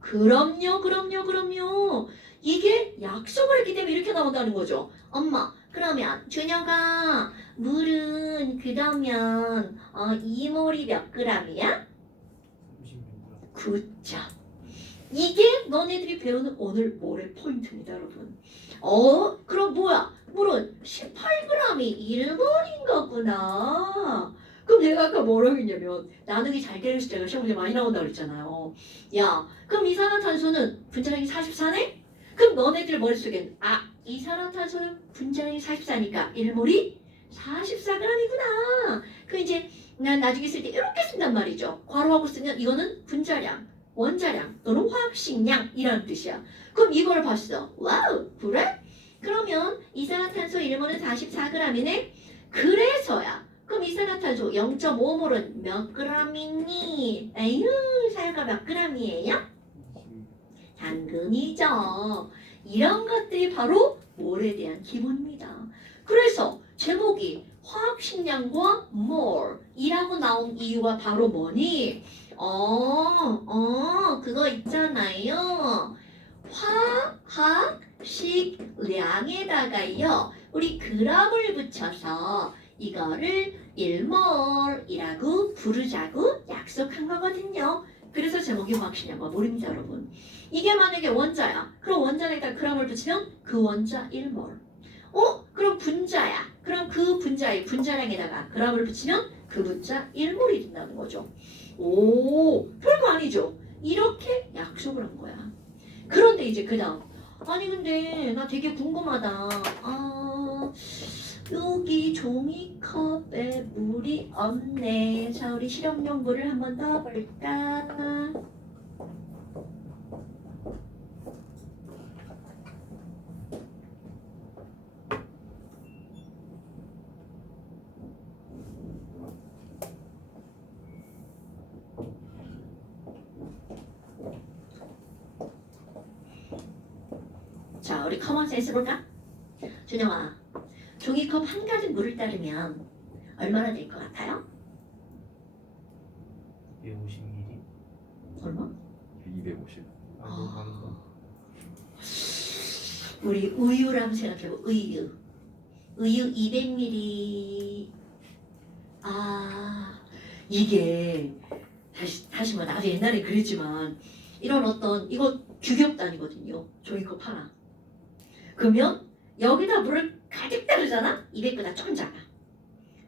그럼요. 이게 약속을 했기 때문에 이렇게 나온다는 거죠. 엄마, 그러면 준혁아 물은 그러면 이몰이 몇 g이야? 36g. 굿잡. 이게 너네들이 배우는 오늘 모레 포인트입니다, 여러분. 그럼 뭐야? 물은 18g이 1몰인 거구나. 그럼 내가 아까 뭐라고 했냐면 나누기 잘 되는 숫자가 시험 문제 많이 나온다고 그랬잖아요. 야, 그럼 이산화탄소는 분자량이 44네? 그럼 너네들 머릿속엔 이산화탄소는 분자량이 44니까 1몰이 44g이구나. 그 이제 난 나중에 쓸 때 이렇게 쓴단 말이죠. 괄호하고 쓰면 이거는 분자량, 원자량 또는 화학식량이라는 뜻이야. 그럼 이걸 봤어. 와우, 그래? 그러면 이산화탄소 1몰은 44g이네? 그래서야. 그럼 이산화탄소 0.5몰은 몇 g이니? 에휴, 사유가 몇 g이에요? 당근이죠. 이런 것들이 바로 몰에 대한 기본입니다. 그래서 제목이 화학식량과 몰이라고 나온 이유가 바로 뭐니? 그거 있잖아요. 화학식량에다가요. 우리 g을 붙여서 이거를 1몰이라고 부르자고 약속한 거거든요. 그래서 제목이 화학식량과 몰입니다, 여러분. 이게 만약에 원자야. 그럼 원자에다 g을 붙이면 그 원자 1몰. 그럼 분자야. 그럼 그 분자의 분자량에다가 g을 붙이면 그 분자 1몰이 된다는 거죠. 별거 아니죠. 이렇게 약속을 한 거야. 그런데 이제 그 다음. 아니 근데 나 되게 궁금하다. 여기 종이컵에 물이 없네. 자, 우리 실험용 물을 한번 넣어볼까? 자, 우리 커먼 센스 볼까? 준영아, 종이컵 한 가득 물을 따르면 얼마나 될 것 같아요? 250ml. 얼마? 250. 너무 많은가? 우리 우유를 한번 생각해보. 우유 200ml. 이게 다시 뭐 나도 옛날에 그랬지만 이런 어떤 이거 규격단이거든요. 종이컵 하나. 그러면 여기다 물을 가득 따르잖아? 200보다 조금 작아.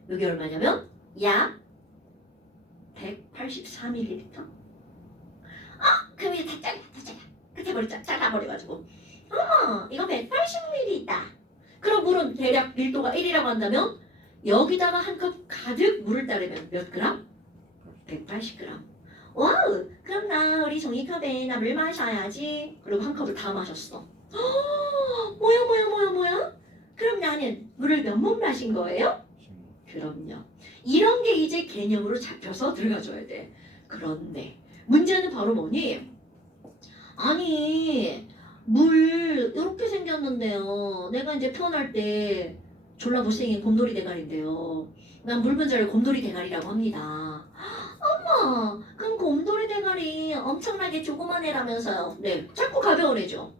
이게 얼마냐면 약 184ml. 그럼 이게 다 작아. 끝에 머리 작아버려가지고. 이거 180ml 있다. 그럼 물은 대략 밀도가 1이라고 한다면 여기다가 한 컵 가득 물을 따르면 몇 그램? 180g. 와우! 그럼 나 우리 종이컵에 나 물 마셔야지. 그리고 한 컵을 다 마셨어. 뭐야? 그럼 나는 물을 몇 번 마신 거예요? 그럼요. 이런 게 이제 개념으로 잡혀서 들어가줘야 돼. 그런데 문제는 바로 뭐니? 아니 물 이렇게 생겼는데요. 내가 이제 표현할 때 졸라 못생긴 곰돌이 대가리인데요. 난 물 분자를 곰돌이 대가리라고 합니다. 어머, 그럼 곰돌이 대가리 엄청나게 조그만 애라면서요. 네, 자꾸 가벼운 애죠.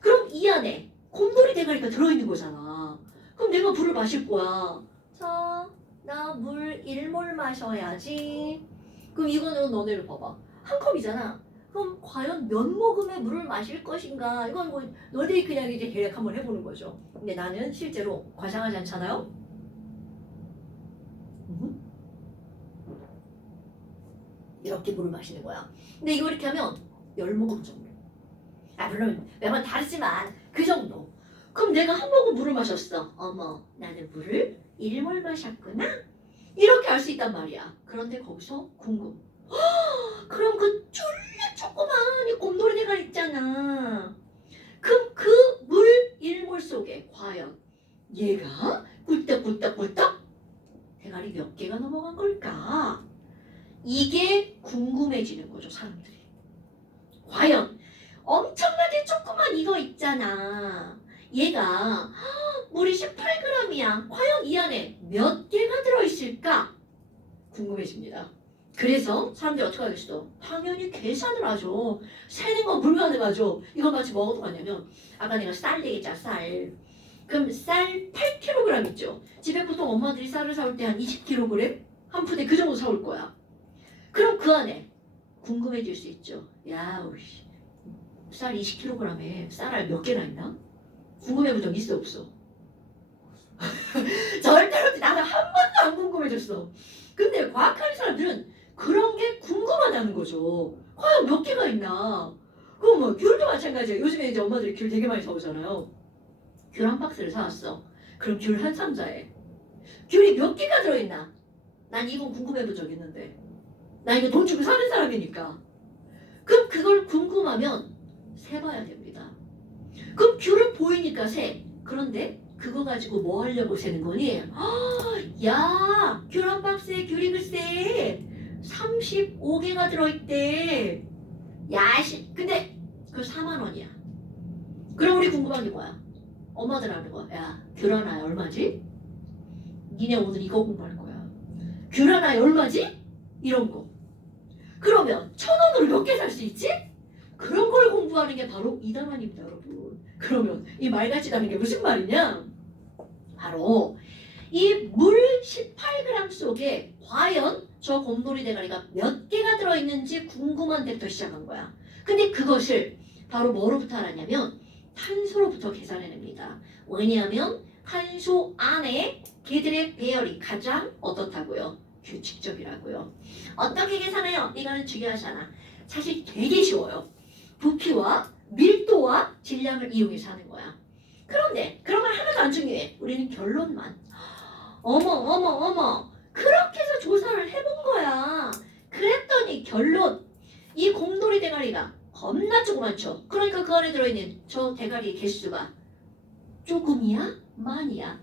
그럼 이 안에 곰돌이 대가리가 들어있는 거잖아. 그럼 내가 물을 마실 거야. 자, 나 물 1몰 마셔야지. 그럼 이거는 너네를 봐봐. 한 컵이잖아. 그럼 과연 몇 모금의 물을 마실 것인가? 이건 뭐 너희들이 그냥 이제 계획 한번 해보는 거죠. 근데 나는 실제로 과장하지 않잖아요. 이렇게 물을 마시는 거야. 근데 이거 이렇게 하면 10모금 정도. 물론 매번 다르지만 그 정도. 그럼 내가 한 모금 물을 마셨어. 어머, 나는 물을 1몰 마셨구나. 이렇게 알 수 있단 말이야. 그런데 거기서 궁금. 그럼 그 쫄래 조그만 이 곰돌이 대가리 있잖아. 그럼 그 물 1몰 속에 과연 얘가 꿀떡꿀떡꿀떡 대가리 몇 개가 넘어간 걸까? 이게 궁금해지는 거죠, 사람들이. 과연 엄청나게 조그만 이거 있잖아. 얘가 물이 18g이야. 과연 이 안에 몇 개가 들어있을까? 궁금해집니다. 그래서 사람들이 어떻게 하겠어? 당연히 계산을 하죠. 세는 건 불가능하죠. 이거 마치 뭐가 똑같냐면 아까 내가 쌀 얘기했잖아, 쌀. 그럼 쌀 8kg 있죠. 집에 보통 엄마들이 쌀을 사올 때 한 20kg? 한 푸대 그 정도 사올 거야. 그럼 그 안에 궁금해질 수 있죠. 야, 우씨, 쌀 20kg에 쌀알 몇 개나 있나? 궁금해 본 적 있어 없어? 절대로 나는 한 번도 안 궁금해졌어. 근데 과학하는 사람들은 그런 게 궁금하다는 거죠. 과연 몇 개가 있나? 그럼 뭐 귤도 마찬가지야. 요즘에 이제 엄마들이 귤 되게 많이 사오잖아요. 귤 한 박스를 사왔어. 그럼 귤 한 상자에 귤이 몇 개가 들어있나? 난 이건 궁금해 본 적 있는데. 나 이거 돈 주고 사는 사람이니까. 그럼 그걸 궁금하면 세봐야 됩니다. 그럼 귤은 보이니까 세. 그런데 그거 가지고 뭐 하려고 세는 거니? 야, 귤 한 박스에 귤이 글쎄 35개가 들어있대. 근데 그 4만 원이야. 그럼 우리 궁금한 게 뭐야? 엄마들 하는 거야. 야, 귤 하나에 얼마지? 니네 오늘 이거 공부할 거야. 귤 하나에 얼마지? 이런 거. 그러면 1,000원으로 몇 개 살 수 있지? 그런 걸 공부하는 게 바로 이 단원입니다, 여러분. 그러면 이 말 같지도 게 무슨 말이냐? 바로 이 물 18g 속에 과연 저 곰돌이 대가리가 몇 개가 들어있는지 궁금한 데부터 시작한 거야. 근데 그것을 바로 뭐로부터 알았냐면 탄소로부터 계산해냅니다. 왜냐하면 탄소 안에 걔들의 배열이 가장 어떻다고요? 규칙적이라고요. 어떻게 계산해요? 이거는 중요하지 않아. 사실 되게 쉬워요. 부피와 밀도와 질량을 이용해서 하는 거야. 그런데 그런 건 하나도 안 중요해. 우리는 결론만. 어머. 그렇게 해서 조사를 해본 거야. 그랬더니 결론. 이 곰돌이 대가리가 겁나 조그맣죠. 그러니까 그 안에 들어있는 저 대가리의 개수가 조금이야? 많이야?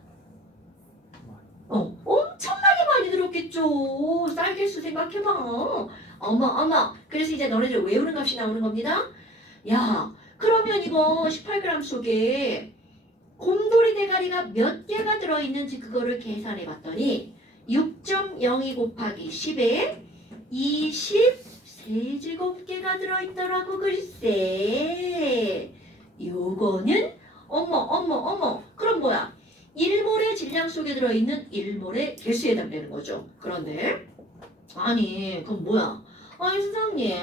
엄청나게 많이 들었겠죠. 쌀 개수 생각해봐. 어머. 그래서 이제 너네들 외우는 값이 나오는 겁니다. 야, 그러면 이거 18g 속에 곰돌이 대가리가 몇 개가 들어있는지 그거를 계산해 봤더니 6.02 곱하기 10에 23제곱개가 들어있더라고 글쎄. 요거는 어머. 그럼 뭐야? 1몰의 질량 속에 들어있는 1몰의 개수에 해당되는 거죠. 그런데 아니 그럼 뭐야? 아니 선생님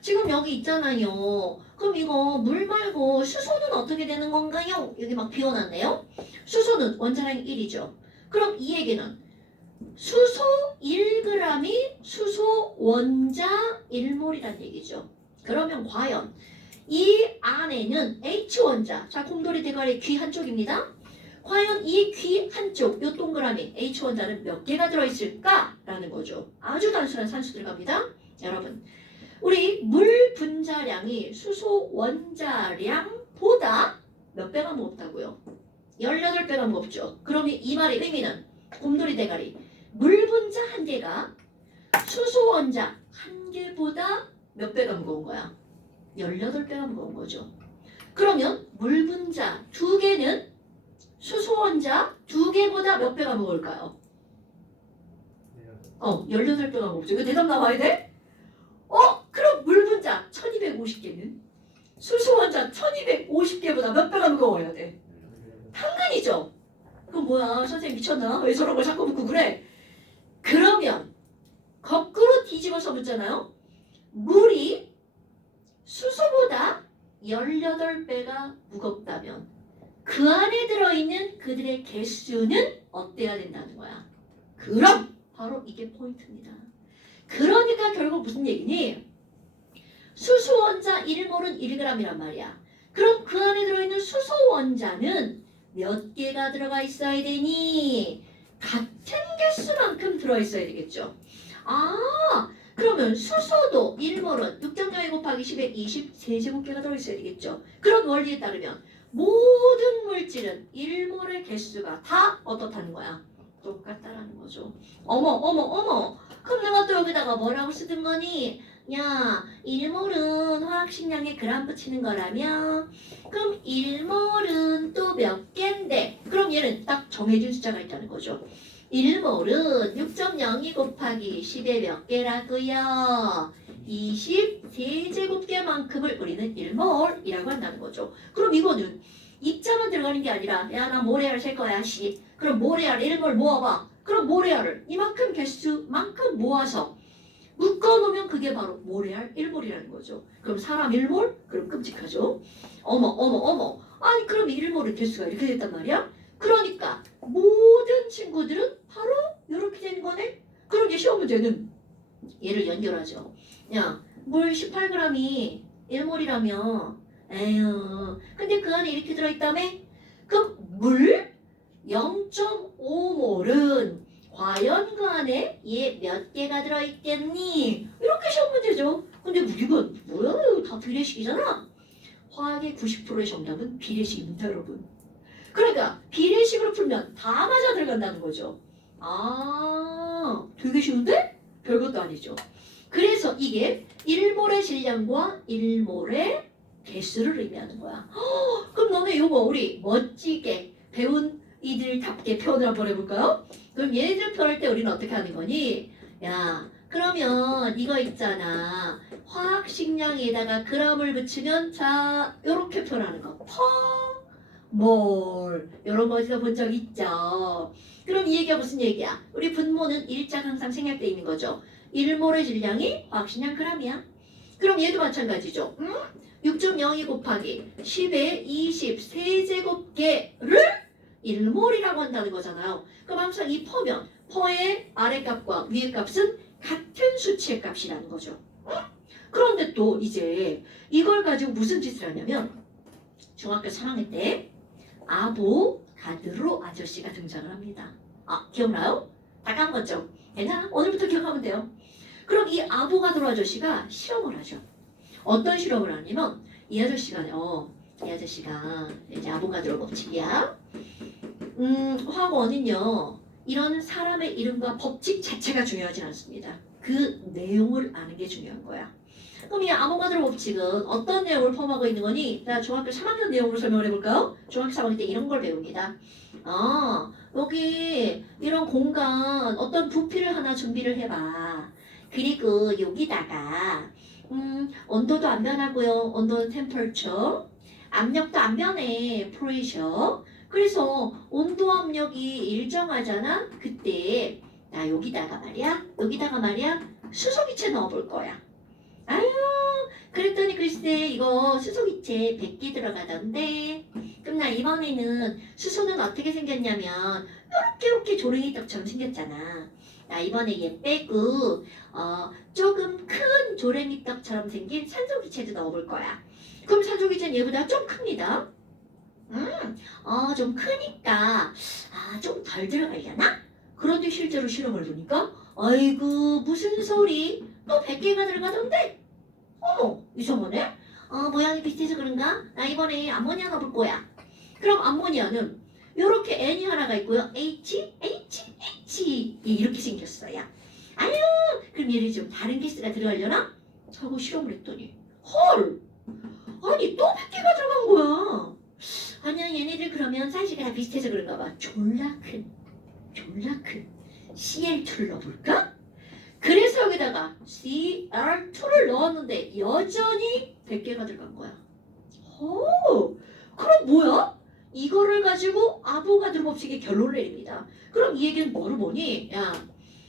지금 여기 있잖아요. 그럼 이거 물 말고 수소는 어떻게 되는 건가요? 여기 막 비워놨네요. 수소는 원자량이 1이죠. 그럼 이 얘기는 수소 1g이 수소 원자 1몰이란 얘기죠. 그러면 과연 이 안에는 H원자, 자 곰돌이 대가리 귀 한쪽입니다. 과연 이 귀 한쪽, 요 동그라미 H원자는 몇 개가 들어있을까? 라는 거죠. 아주 단순한 산수 들어갑니다. 여러분, 우리 물 분자량이 수소 원자량보다 몇 배가 무겁다고요? 18배가 무겁죠. 그럼 이 말의 의미는 곰돌이 대가리 물 분자 한 개가 수소 원자 한 개보다 몇 배가 무거운 거야? 18배가 무거운 거죠. 그러면 물 분자 두 개는 수소 원자 두 개보다 몇 배가 무거울까요? 18배가 무겁죠. 이거 대답 나와야 돼? 그럼 물 분자 1250개는 수소 원자 1250개보다 몇 배가 무거워야 돼? 당근이죠. 그럼 뭐야 선생님 미쳤나? 왜 저런 걸 자꾸 묻고 그래? 그러면 거꾸로 뒤집어서 묻잖아요. 물이 수소보다 18배가 무겁다면 그 안에 들어있는 그들의 개수는 어때야 된다는 거야. 그럼 바로 이게 포인트입니다. 그러니까 결국 무슨 얘기니? 수소 원자 1몰은 1g이란 말이야. 그럼 그 안에 들어있는 수소 원자는 몇 개가 들어가 있어야 되니? 같은 개수만큼 들어있어야 되겠죠. 그러면 수소도 1몰은 6.02 곱하기 10에 23제곱개가 들어있어야 되겠죠. 그런 원리에 따르면 모든 물질은 1몰의 개수가 다 어떻다는 거야? 똑같다라는 거죠. 어머. 그럼 내가 또 여기다가 뭐라고 쓰든 거니? 야, 1몰은 화학식량에 그람 붙이는 거라며? 그럼 1몰은 또 몇 개인데? 그럼 얘는 딱 정해진 숫자가 있다는 거죠. 1몰은 6.02 곱하기 10에 몇 개라고요? 23제곱개만큼을 우리는 1몰이라고 한다는 거죠. 그럼 이거는 입자만 들어가는 게 아니라 야 나 모래알 셀 거야 씨. 그럼 모래알 1몰 모아봐. 그럼 모래알을 이만큼 개수만큼 모아서 묶어놓으면 그게 바로 모래알 1몰이라는 거죠. 그럼 사람 1몰? 그럼 끔찍하죠. 어머. 아니 그럼 1몰의 개수가 이렇게 됐단 말이야? 그러니까 모든 친구들은 바로 이렇게 된 거네. 그럼 이제 시험 문제는 얘를 연결하죠. 야, 물 18g이 1몰이라며. 에휴. 근데 그 안에 이렇게 들어있다며? 그럼 물 0.5몰은 과연 그 안에 얘 몇 개가 들어있겠니? 이렇게 시험 문제죠. 근데 우리가 뭐야? 이거 다 비례식이잖아. 화학의 90%의 정답은 비례식입니다, 여러분. 그러니까 비례식으로 풀면 다 맞아 들어간다는 거죠. 아, 되게 쉬운데? 별것도 아니죠. 그래서 이게 1몰의 질량과 1몰의 개수를 의미하는 거야. 그럼 너네 이거 우리 멋지게 배운 이들답게 표현을 한번 해볼까요? 그럼 얘네들 표현할 때 우리는 어떻게 하는 거니? 야, 그러면 이거 있잖아. 화학식량에다가 g을 붙이면 자, 요렇게 표현하는 거. 몰. 이런 거 어디서 본 적 있죠? 그럼 이 얘기가 무슨 얘기야? 우리 분모는 일장 항상 생략되어 있는 거죠. 1몰의 질량이 화학식량 g이야. 그럼 얘도 마찬가지죠. 6.02 곱하기 10의 20 세제곱계를 1몰이라고 한다는 거잖아요. 그럼 항상 이 퍼면 퍼의 아래 값과 위의 값은 같은 수치의 값이라는 거죠. 그런데 또 이제 이걸 가지고 무슨 짓을 하냐면 중학교 3학년 때 아보가드로 아저씨가 등장을 합니다. 아, 기억나요? 다 까먹었죠? 괜찮아? 오늘부터 기억하면 돼요. 그럼 이 아보가드로 아저씨가 실험을 하죠. 어떤 실험을 하냐면 이 아저씨가 이제 아보가드로 법칙이야. 화학원은요 이런 사람의 이름과 법칙 자체가 중요하지 않습니다. 그 내용을 아는 게 중요한 거야. 그럼 이 아보가드로 법칙은 어떤 내용을 포함하고 있는 거니? 자, 중학교 3학년 내용으로 설명을 해볼까요? 중학교 3학년 때 이런 걸 배웁니다. 여기 이런 공간 어떤 부피를 하나 준비를 해봐. 그리고 여기다가 온도도 안 변하고요. 온도는 temperature. 압력도 안 변해. pressure. 그래서 온도 압력이 일정하잖아. 그때 나 여기다가 말이야 수소기체 넣어볼 거야. 아유, 그랬더니 글쎄 이거 수소기체 100개 들어가던데. 그럼 나 이번에는 수소는 어떻게 생겼냐면 이렇게 조랭이 떡처럼 생겼잖아. 나 이번에 얘 빼고 조금 큰 조랭이 떡처럼 생긴 산소기체도 넣어볼 거야. 그럼 산소기체는 얘보다 좀 큽니다. 좀 크니까 좀 덜 들어가려나? 그런데 실제로 실험을 보니까 아이고 무슨 소리? 또 100개가 들어가던데? 어머 이상하네? 모양이 비슷해서 그런가? 나 이번에 암모니아 넣어볼 거야. 그럼 암모니아는 이렇게 N이 하나가 있고요. H 이렇게 생겼어요. 아유 그럼 얘를 좀 다른 개수가 들어가려나? 하고 실험을 했더니 헐! 아니 또 100개가 들어간 거야. 아니야 얘네들 그러면 사이즈가 다 비슷해서 그런가 봐. 졸라 큰 CL2를 넣어볼까? 그래서 여기다가 CR2를 넣었는데 여전히 100개가 들어간 거야. 그럼 뭐야? 이거를 가지고 아보가드로 법칙의 결론을 내립니다. 그럼 이 얘기는 뭐를 보니? 야,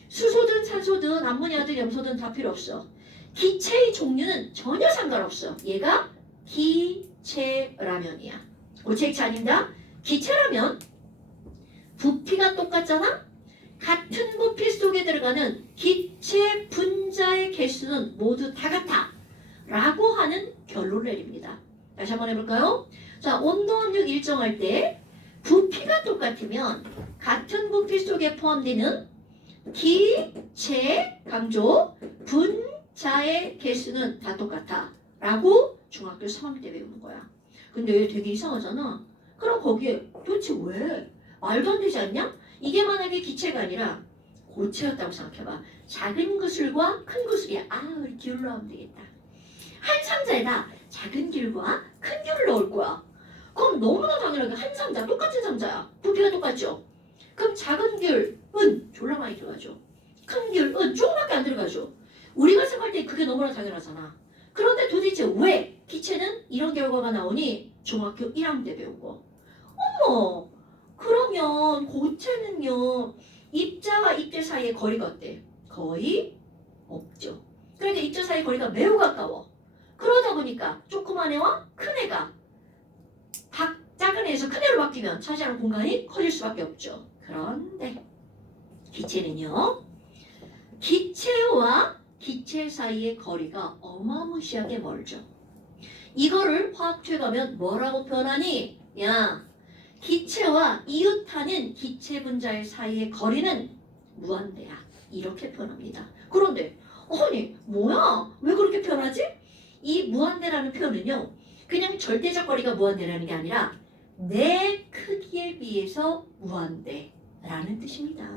수소든 산소든 암모니아든 염소든 다 필요 없어. 기체의 종류는 전혀 상관없어. 얘가 기체라면이야. 고체액체 아닙니다. 기체라면 부피가 똑같잖아? 같은 부피 속에 들어가는 기체 분자의 개수는 모두 다 같아 라고 하는 결론을 내립니다. 다시 한번 해볼까요? 자, 온도 압력 일정할 때 부피가 똑같으면 같은 부피 속에 포함되는 기체 강조 분자의 개수는 다 똑같아 라고 중학교 3학년 때 배우는 거야. 근데 되게 이상하잖아. 그럼 거기에 도대체 왜? 말도 안 되지 않냐? 이게 만약에 기체가 아니라 고체였다고 생각해봐. 작은 구슬과 큰 구슬이야. 우리 기울로 하면 되겠다. 한 상자에다 작은 귤과 큰 귤을 넣을 거야. 그럼 너무나 당연하게 한 상자, 똑같은 상자야. 부피가 똑같죠? 그럼 작은 귤은 졸라 많이 들어가죠. 큰 귤은 조금밖에 안 들어가죠. 우리가 생각할 때 그게 너무나 당연하잖아. 그런데 도대체 왜 기체는 이런 결과가 나오니? 중학교 1학년 때 배운 거. 어머, 그러면 고체는요, 입자와 입자 사이의 거리가 어때? 거의 없죠. 그러니까 입자 사이의 거리가 매우 가까워. 그러다 보니까 조그만 애와 큰 애가 작은 애에서 큰 애로 바뀌면 차지하는 공간이 커질 수밖에 없죠. 그런데 기체는요, 기체와 기체 사이의 거리가 어마무시하게 멀죠. 이거를 화학투에 가면 뭐라고 표현하니? 야, 기체와 이웃하는 기체 분자의 사이의 거리는 무한대야. 이렇게 표현합니다. 그런데 아니 뭐야? 왜 그렇게 표현하지? 이 무한대라는 표현은요, 그냥 절대적 거리가 무한대라는 게 아니라 내 크기에 비해서 무한대라는 뜻입니다.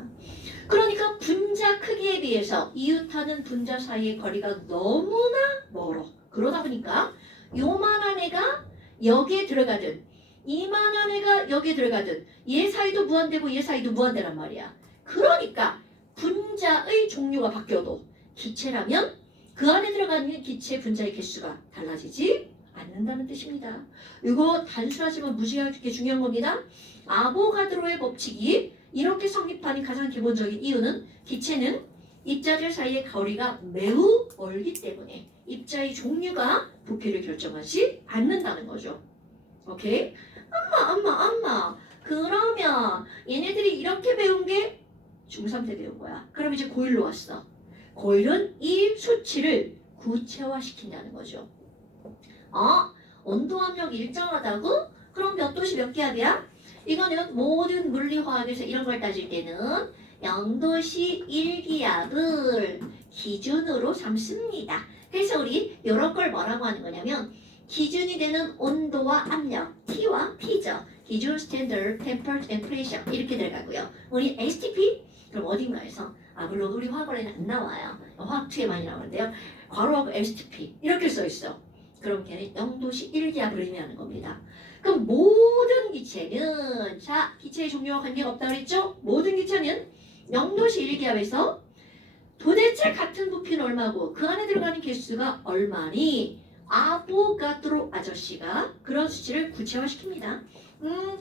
그러니까 분자 크기에 비해서 이웃하는 분자 사이의 거리가 너무나 멀어. 그러다 보니까 요만한 애가 여기에 들어가든 이만한 애가 여기에 들어가든 얘 사이도 무한대고 얘 사이도 무한대란 말이야. 그러니까 분자의 종류가 바뀌어도 기체라면 그 안에 들어가는 기체 분자의 개수가 달라지지 않는다는 뜻입니다. 이거 단순하지만 무지하게 중요한 겁니다. 아보가드로의 법칙이 이렇게 성립하는 가장 기본적인 이유는 기체는 입자들 사이의 거리가 매우 멀기 때문에 입자의 종류가 부피를 결정하지 않는다는 거죠. 오케이? 엄마. 그러면 얘네들이 이렇게 배운 게 중3 때 배운 거야. 그럼 이제 고1로 왔어. 고1은 이 수치를 구체화시킨다는 거죠. 온도 압력 일정하다고? 그럼 몇 도씨 몇 기압이야? 이거는 모든 물리화학에서 이런 걸 따질 때는 0도씨 1기압을 기준으로 삼습니다. 그래서 우리 이런 걸 뭐라고 하는 거냐면 기준이 되는 온도와 압력, T와 P죠. 기준 스탠더드, 템퍼처, 앤 프레셔 이렇게 들어가고요. 우리 STP? 그럼 어딘가에서 물론 우리 화학원에는 안 나와요. 화학2에 많이 나오는데요. 괄호하고 STP 이렇게 써 있어. 그럼 걔는 0도씨 1기압을 의미하는 겁니다. 그럼 모든 기체는 자 기체의 종류와 관계가 없다고 그랬죠? 모든 기체는 0도씨 1기압에서 도대체 같은 부피는 얼마고 그 안에 들어가는 개수가 얼마니? 아보가드로 아저씨가 그런 수치를 구체화시킵니다.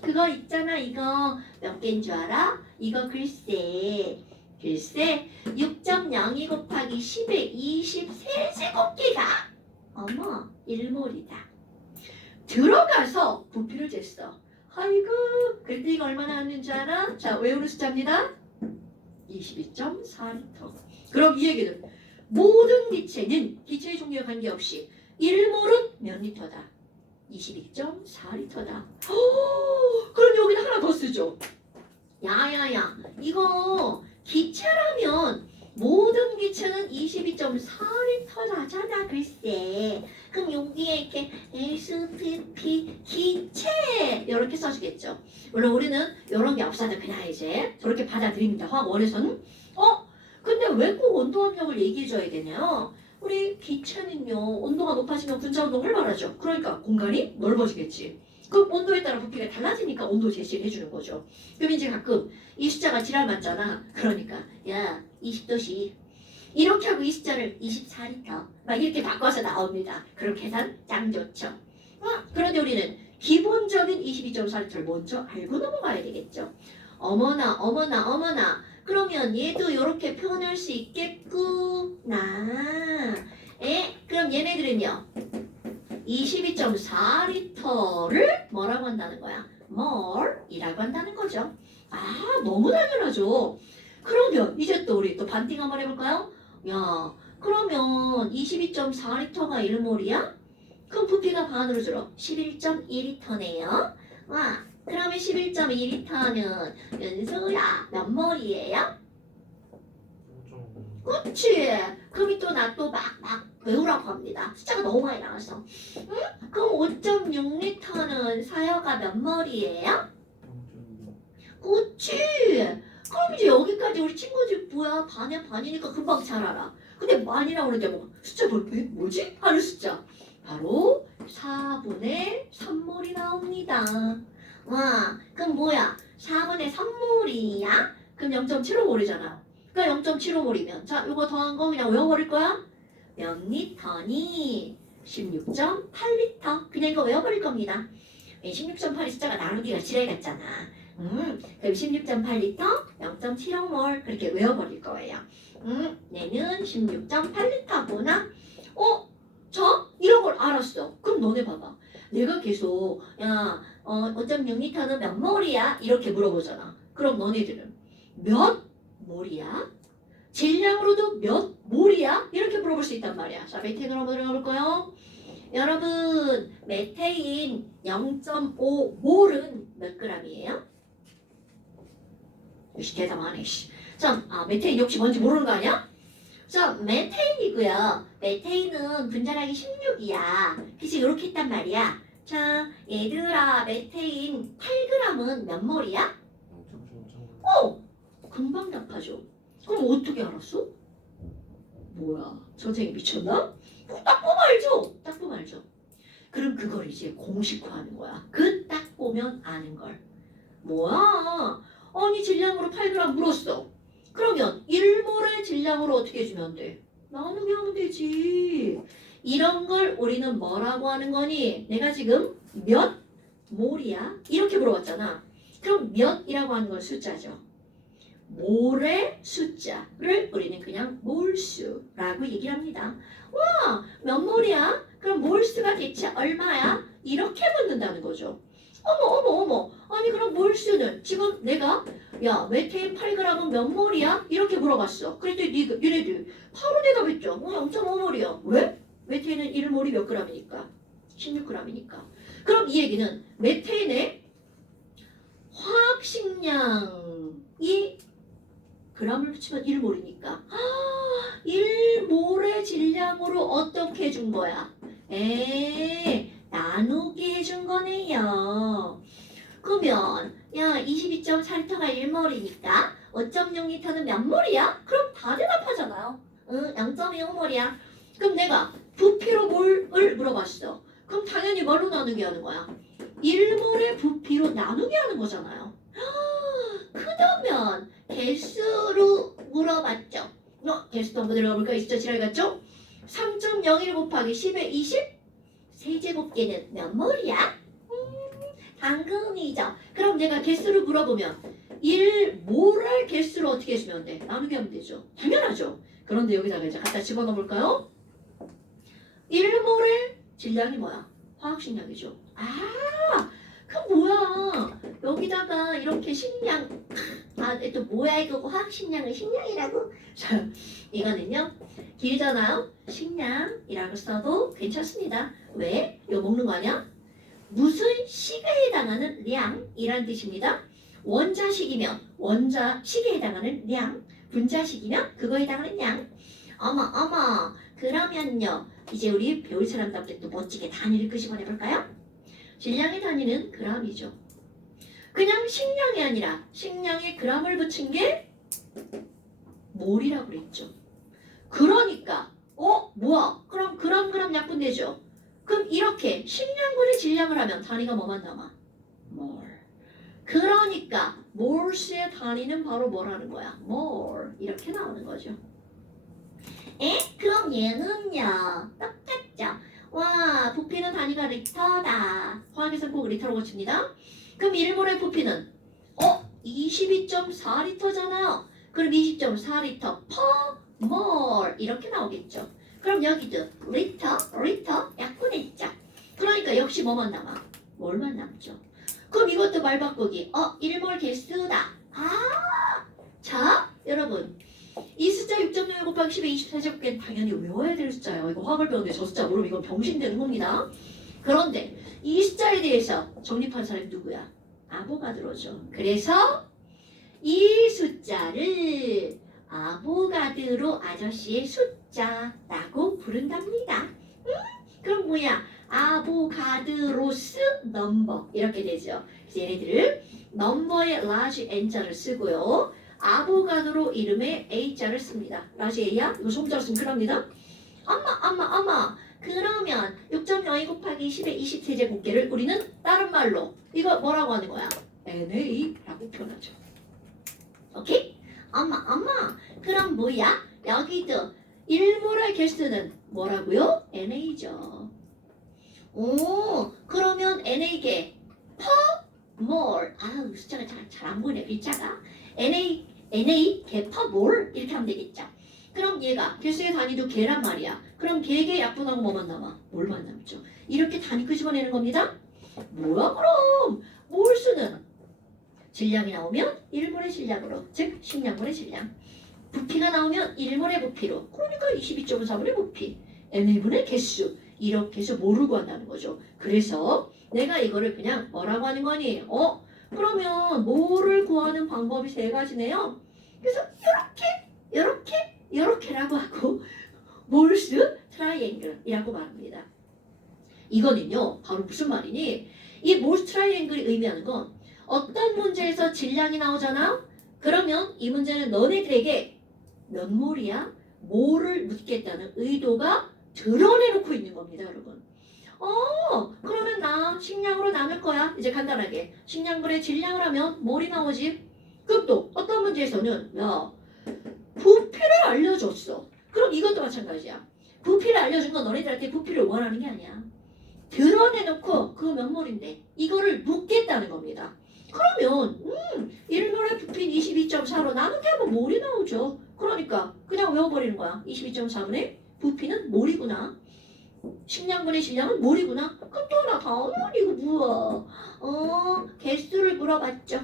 그거 있잖아. 이거 몇 개인 줄 알아? 이거 글쎄 6.02 곱하기 10의 23제곱기가 어머 1몰이다. 들어가서 부피를 쟀어. 아이고 그랬더니 이거 얼마나 왔는 줄 알아? 자 외우는 숫자입니다. 22.4리터. 그럼 이 얘기는 모든 기체는 기체의 종류와 관계없이 1몰은 몇 리터다? 22.4리터다. 그럼 여기다 하나 더 쓰죠. 야야야 이거 기체라면 모든 기체는 22.4리터라잖아 글쎄. 그럼 여기에 이렇게 STP 기체 이렇게 써주겠죠. 물론 우리는 이런 게 없어도 그냥 이제 저렇게 받아들입니다. 화학원에서는. 근데 왜 꼭 온도 압력을 얘기해줘야 되냐? 우리 기체는요 온도가 높아지면 분자 운동 활발하죠. 그러니까 공간이 넓어지겠지. 그럼 온도에 따라 부피가 달라지니까 온도 제시를 해주는 거죠. 그럼 이제 가끔 이 숫자가 지랄 맞잖아. 그러니까 야 20도씨 이렇게 하고 이 숫자를 24리터 막 이렇게 바꿔서 나옵니다. 그럼 계산 짱 좋죠. 그런데 우리는 기본적인 22.4리터를 먼저 알고 넘어가야 되겠죠. 어머나 그러면 얘도 이렇게 표현할 수 있겠구나. 그럼 얘네들은요 22.4리터를 뭐라고 한다는 거야? 몰이라고 한다는 거죠. 너무 당연하죠. 그러면 이제 또 우리 또 반띵 한번 해볼까요? 야 그러면 22.4리터가 1몰이야? 그럼 부피가 반으로 줄어 11.2리터네요. 그러면 11.2리터는 윤수야 몇 몰이에요? 5.5. 그치? 그럼 또 나 또 막 외우라고 합니다. 숫자가 너무 많이 나와서. 그럼 5.6리터는 사여가 몇 몰이에요? 0.2. 그치? 그럼 이제 여기까지 우리 친구들 뭐야 반에 반이니까 금방 잘 알아. 근데 만이라고 그러는데 뭐 숫자 뭐지? 하는 숫자 바로 4분의 3몰이 나옵니다. 그럼 뭐야 4분의 3몰이야? 그럼 0.75몰이잖아. 그러니까 0.75몰이면 자 요거 더한 거 그냥 외워버릴 거야. 몇 리터니? 16.8리터. 그냥 이거 외워버릴 겁니다. 16.8이 숫자가 나누기가 지랄 같잖아. 그럼 16.8리터 0.76몰 그렇게 외워버릴 거예요. 얘는 16.8리터구나. 자, 이런 걸 알았어. 그럼 너네 봐봐. 내가 계속 5.6리터는 몇 몰이야? 이렇게 물어보잖아. 그럼 너네들은 몇 몰이야? 질량으로도 몇 몰이야? 이렇게 물어볼 수 있단 말이야. 자, 메테인으로 한번 들어가 볼까요? 여러분, 메테인 0.5몰은 몇 g이에요? 역시 대답 안 해. 자, 메테인 역시 뭔지 모르는 거 아니야? 자, 메테인이고요. 메테인은 분자량이 16이야. 그치? 이렇게 했단 말이야. 자, 얘들아, 메테인 8g은 몇 몰이야? 0.3. 금방 답하죠. 그럼 어떻게 알았어? 뭐야, 선생님 미쳤나? 딱 보면 알죠? 딱 보면 알죠? 그럼 그걸 이제 공식화하는 거야. 그 딱 보면 아는 걸. 뭐야? 아니 질량으로 8g 물었어. 그러면 1몰의 질량으로 어떻게 해주면 돼? 나누게 하면 되지. 이런 걸 우리는 뭐라고 하는 거니? 내가 지금 몇 몰이야? 이렇게 물어봤잖아. 그럼 몇이라고 하는 건 숫자죠. 몰의 숫자를 우리는 그냥 몰수라고 얘기를 합니다. 와, 몇 몰이야? 그럼 몰수가 대체 얼마야? 이렇게 묻는다는 거죠. 어머. 아니 그럼 몰수는 지금 내가 메테인 8g은 몇 몰이야? 이렇게 물어봤어. 그랬더니 얘네들 바로 대답했죠. 0.5몰이요. 왜? 메테인은 1몰이 몇 g이니까? 16g이니까. 그럼 이 얘기는 메테인의 화학식량이 g을 붙이면 1몰이니까 1몰의 질량으로 어떻게 해준 거야? 나누기 해준 거네요. 그러면 22.4리터가 1몰이니까 5.6리터는 몇 몰이야? 그럼 다 대답하잖아요. 0.25몰이야. 그럼 내가 부피로 몰을 물어봤어. 그럼 당연히 뭘로 나누기 하는 거야? 1몰의 부피로 나누기 하는 거잖아요. 그러면 개수로 물어봤죠. 개수도 한번 들어가 볼까요? 숫자 지랄 같죠? 3.01 곱하기 10의 20 세제곱계는 몇 몰이야? 당근이죠. 그럼 내가 개수를 물어보면 1몰의 개수를 어떻게 해주면 돼? 나누기 하면 되죠. 당연하죠. 그런데 여기다가 이제 갖다 집어넣어 볼까요? 1몰의 질량이 뭐야? 화학식량이죠. 그 뭐야? 여기다가 이렇게 식량 또 뭐야 이거 화학식량을 식량이라고? 자, 이거는요 길잖아요. 식량이라고 써도 괜찮습니다. 왜? 이거 먹는 거 아니야? 무슨 식에 해당하는 량이란 뜻입니다. 원자식이면 원자식에 해당하는 량, 분자식이면 그거에 해당하는 양. 어머 그러면요 이제 우리 배울 사람답게 또 멋지게 단위를 끄집어내볼까요? 질량의 단위는 g이죠. 그냥 식량이 아니라 식량에 g을 붙인 게 몰이라고 그랬죠. 그러니까 뭐야? 그럼 그램 약분되죠. 그럼 이렇게 식량분의 질량을 하면 단위가 뭐만 남아? 몰. 그러니까 몰수의 단위는 바로 뭐라는 거야? 몰. 이렇게 나오는 거죠. 그럼 얘는요 똑같죠. 와, 부피는 단위가 리터다. 화학에서 꼭 리터로 고칩니다. 그럼 1몰의 부피는 22.4리터잖아요. 그럼 20.4리터 per 몰 이렇게 나오겠죠. 그럼 여기도 리터 약분했죠. 그러니까 역시 뭐만 남아? 몰만 남죠. 그럼 이것도 말 바꾸기. 1몰 개수다. 자, 여러분. 이 숫자 6.0 곱하기 10의 24제곱계는 당연히 외워야 될 숫자예요. 이거 화학을 배우는데 저 숫자 모르면 이건 병신되는 겁니다. 그런데 이 숫자에 대해서 정립한 사람이 누구야? 아보가드로죠. 그래서 이 숫자를 아보가드로 아저씨의 숫자라고 부른답니다. 그럼 뭐야? 아보가드로스 넘버 이렇게 되죠. 그래서 얘네들을 넘버의 large N자를 쓰고요. 아보가드로 이름의 A자를 씁니다. 라지 A야? 이거 소문자로 쓰면 큰일 납니다. 엄마. 그러면 6.02 곱하기 10의 20세제곱계를 우리는 다른 말로 이거 뭐라고 하는 거야? NA라고 표현하죠. 오케이? 엄마. 그럼 뭐야? 여기도 1몰의 개수는 뭐라고요? NA죠. 그러면 NA계 more. 아우 숫자가 잘 안 보이네 글자가. NA 개파 more 이렇게 하면 되겠죠. 그럼 얘가 개수의 단위도 개란 말이야. 그럼 개개 약분하고 뭐만 남아? 뭘만 남죠? 이렇게 단위 끄집어내는 겁니다. 뭐야 그럼? 몰수는 질량이 나오면 1몰의 질량으로, 즉 식량분의 질량. 부피가 나오면 1몰의 부피로, 그러니까 22.4몰의 부피. NA분의 개수. 이렇게 해서 뭐를 구한다는 거죠. 그래서 내가 이거를 그냥 뭐라고 하는 거니? 그러면 뭐를 구하는 방법이 세 가지네요. 그래서 이렇게라고 하고 몰수 트라이앵글이라고 말합니다. 이거는요 바로 무슨 말이니? 이 몰수 트라이앵글이 의미하는 건 어떤 문제에서 질량이 나오잖아? 그러면 이 문제는 너네들에게 몇 몰이야? 뭐를 묻겠다는 의도가 드러내놓고 있는 겁니다, 여러분. 그러면 나 식량으로 나눌 거야. 이제 간단하게 식량분의 질량을 하면 몰이 나오지. 그럼 또 어떤 문제에서는 야 부피를 알려줬어. 그럼 이것도 마찬가지야. 부피를 알려준 건 너네들한테 부피를 원하는 게 아니야. 드러내놓고 그거 몇 몰인데 이거를 묻겠다는 겁니다. 그러면 1몰의 부피는 22.4로 나누게 하면 몰이 나오죠. 그러니까 그냥 외워버리는 거야. 22.4분의 부피는 몰이구나. 식량분의 질량은 몰이구나. 그럼 또 하나 당연히 이거 뭐야. 개수를 물어봤죠.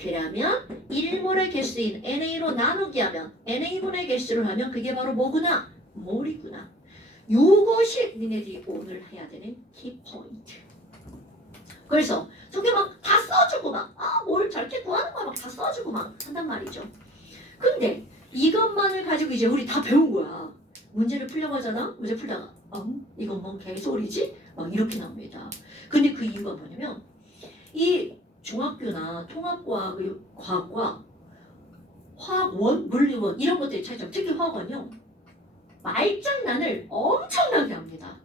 그러면 1몰의 개수인 NA로 나누기 하면 NA분의 개수를 하면 그게 바로 뭐구나? 몰이구나. 요것이 니네들이 오늘 해야 되는 키포인트. 그래서 저게 막 다 써주고 뭘 저렇게 구하는 거야 막 다 써주고 막 한단 말이죠. 근데 이것만을 가지고 이제 우리 다 배운 거야. 문제를 풀려고 하잖아. 문제 풀다가 이건 뭔 개소리지? 막 이렇게 나옵니다. 근데 그 이유가 뭐냐면 이 중학교나 통합과학, 과학과 화학원, 물리원 이런 것들이 차이점. 특히 화학원요. 말장난을 엄청나게 합니다.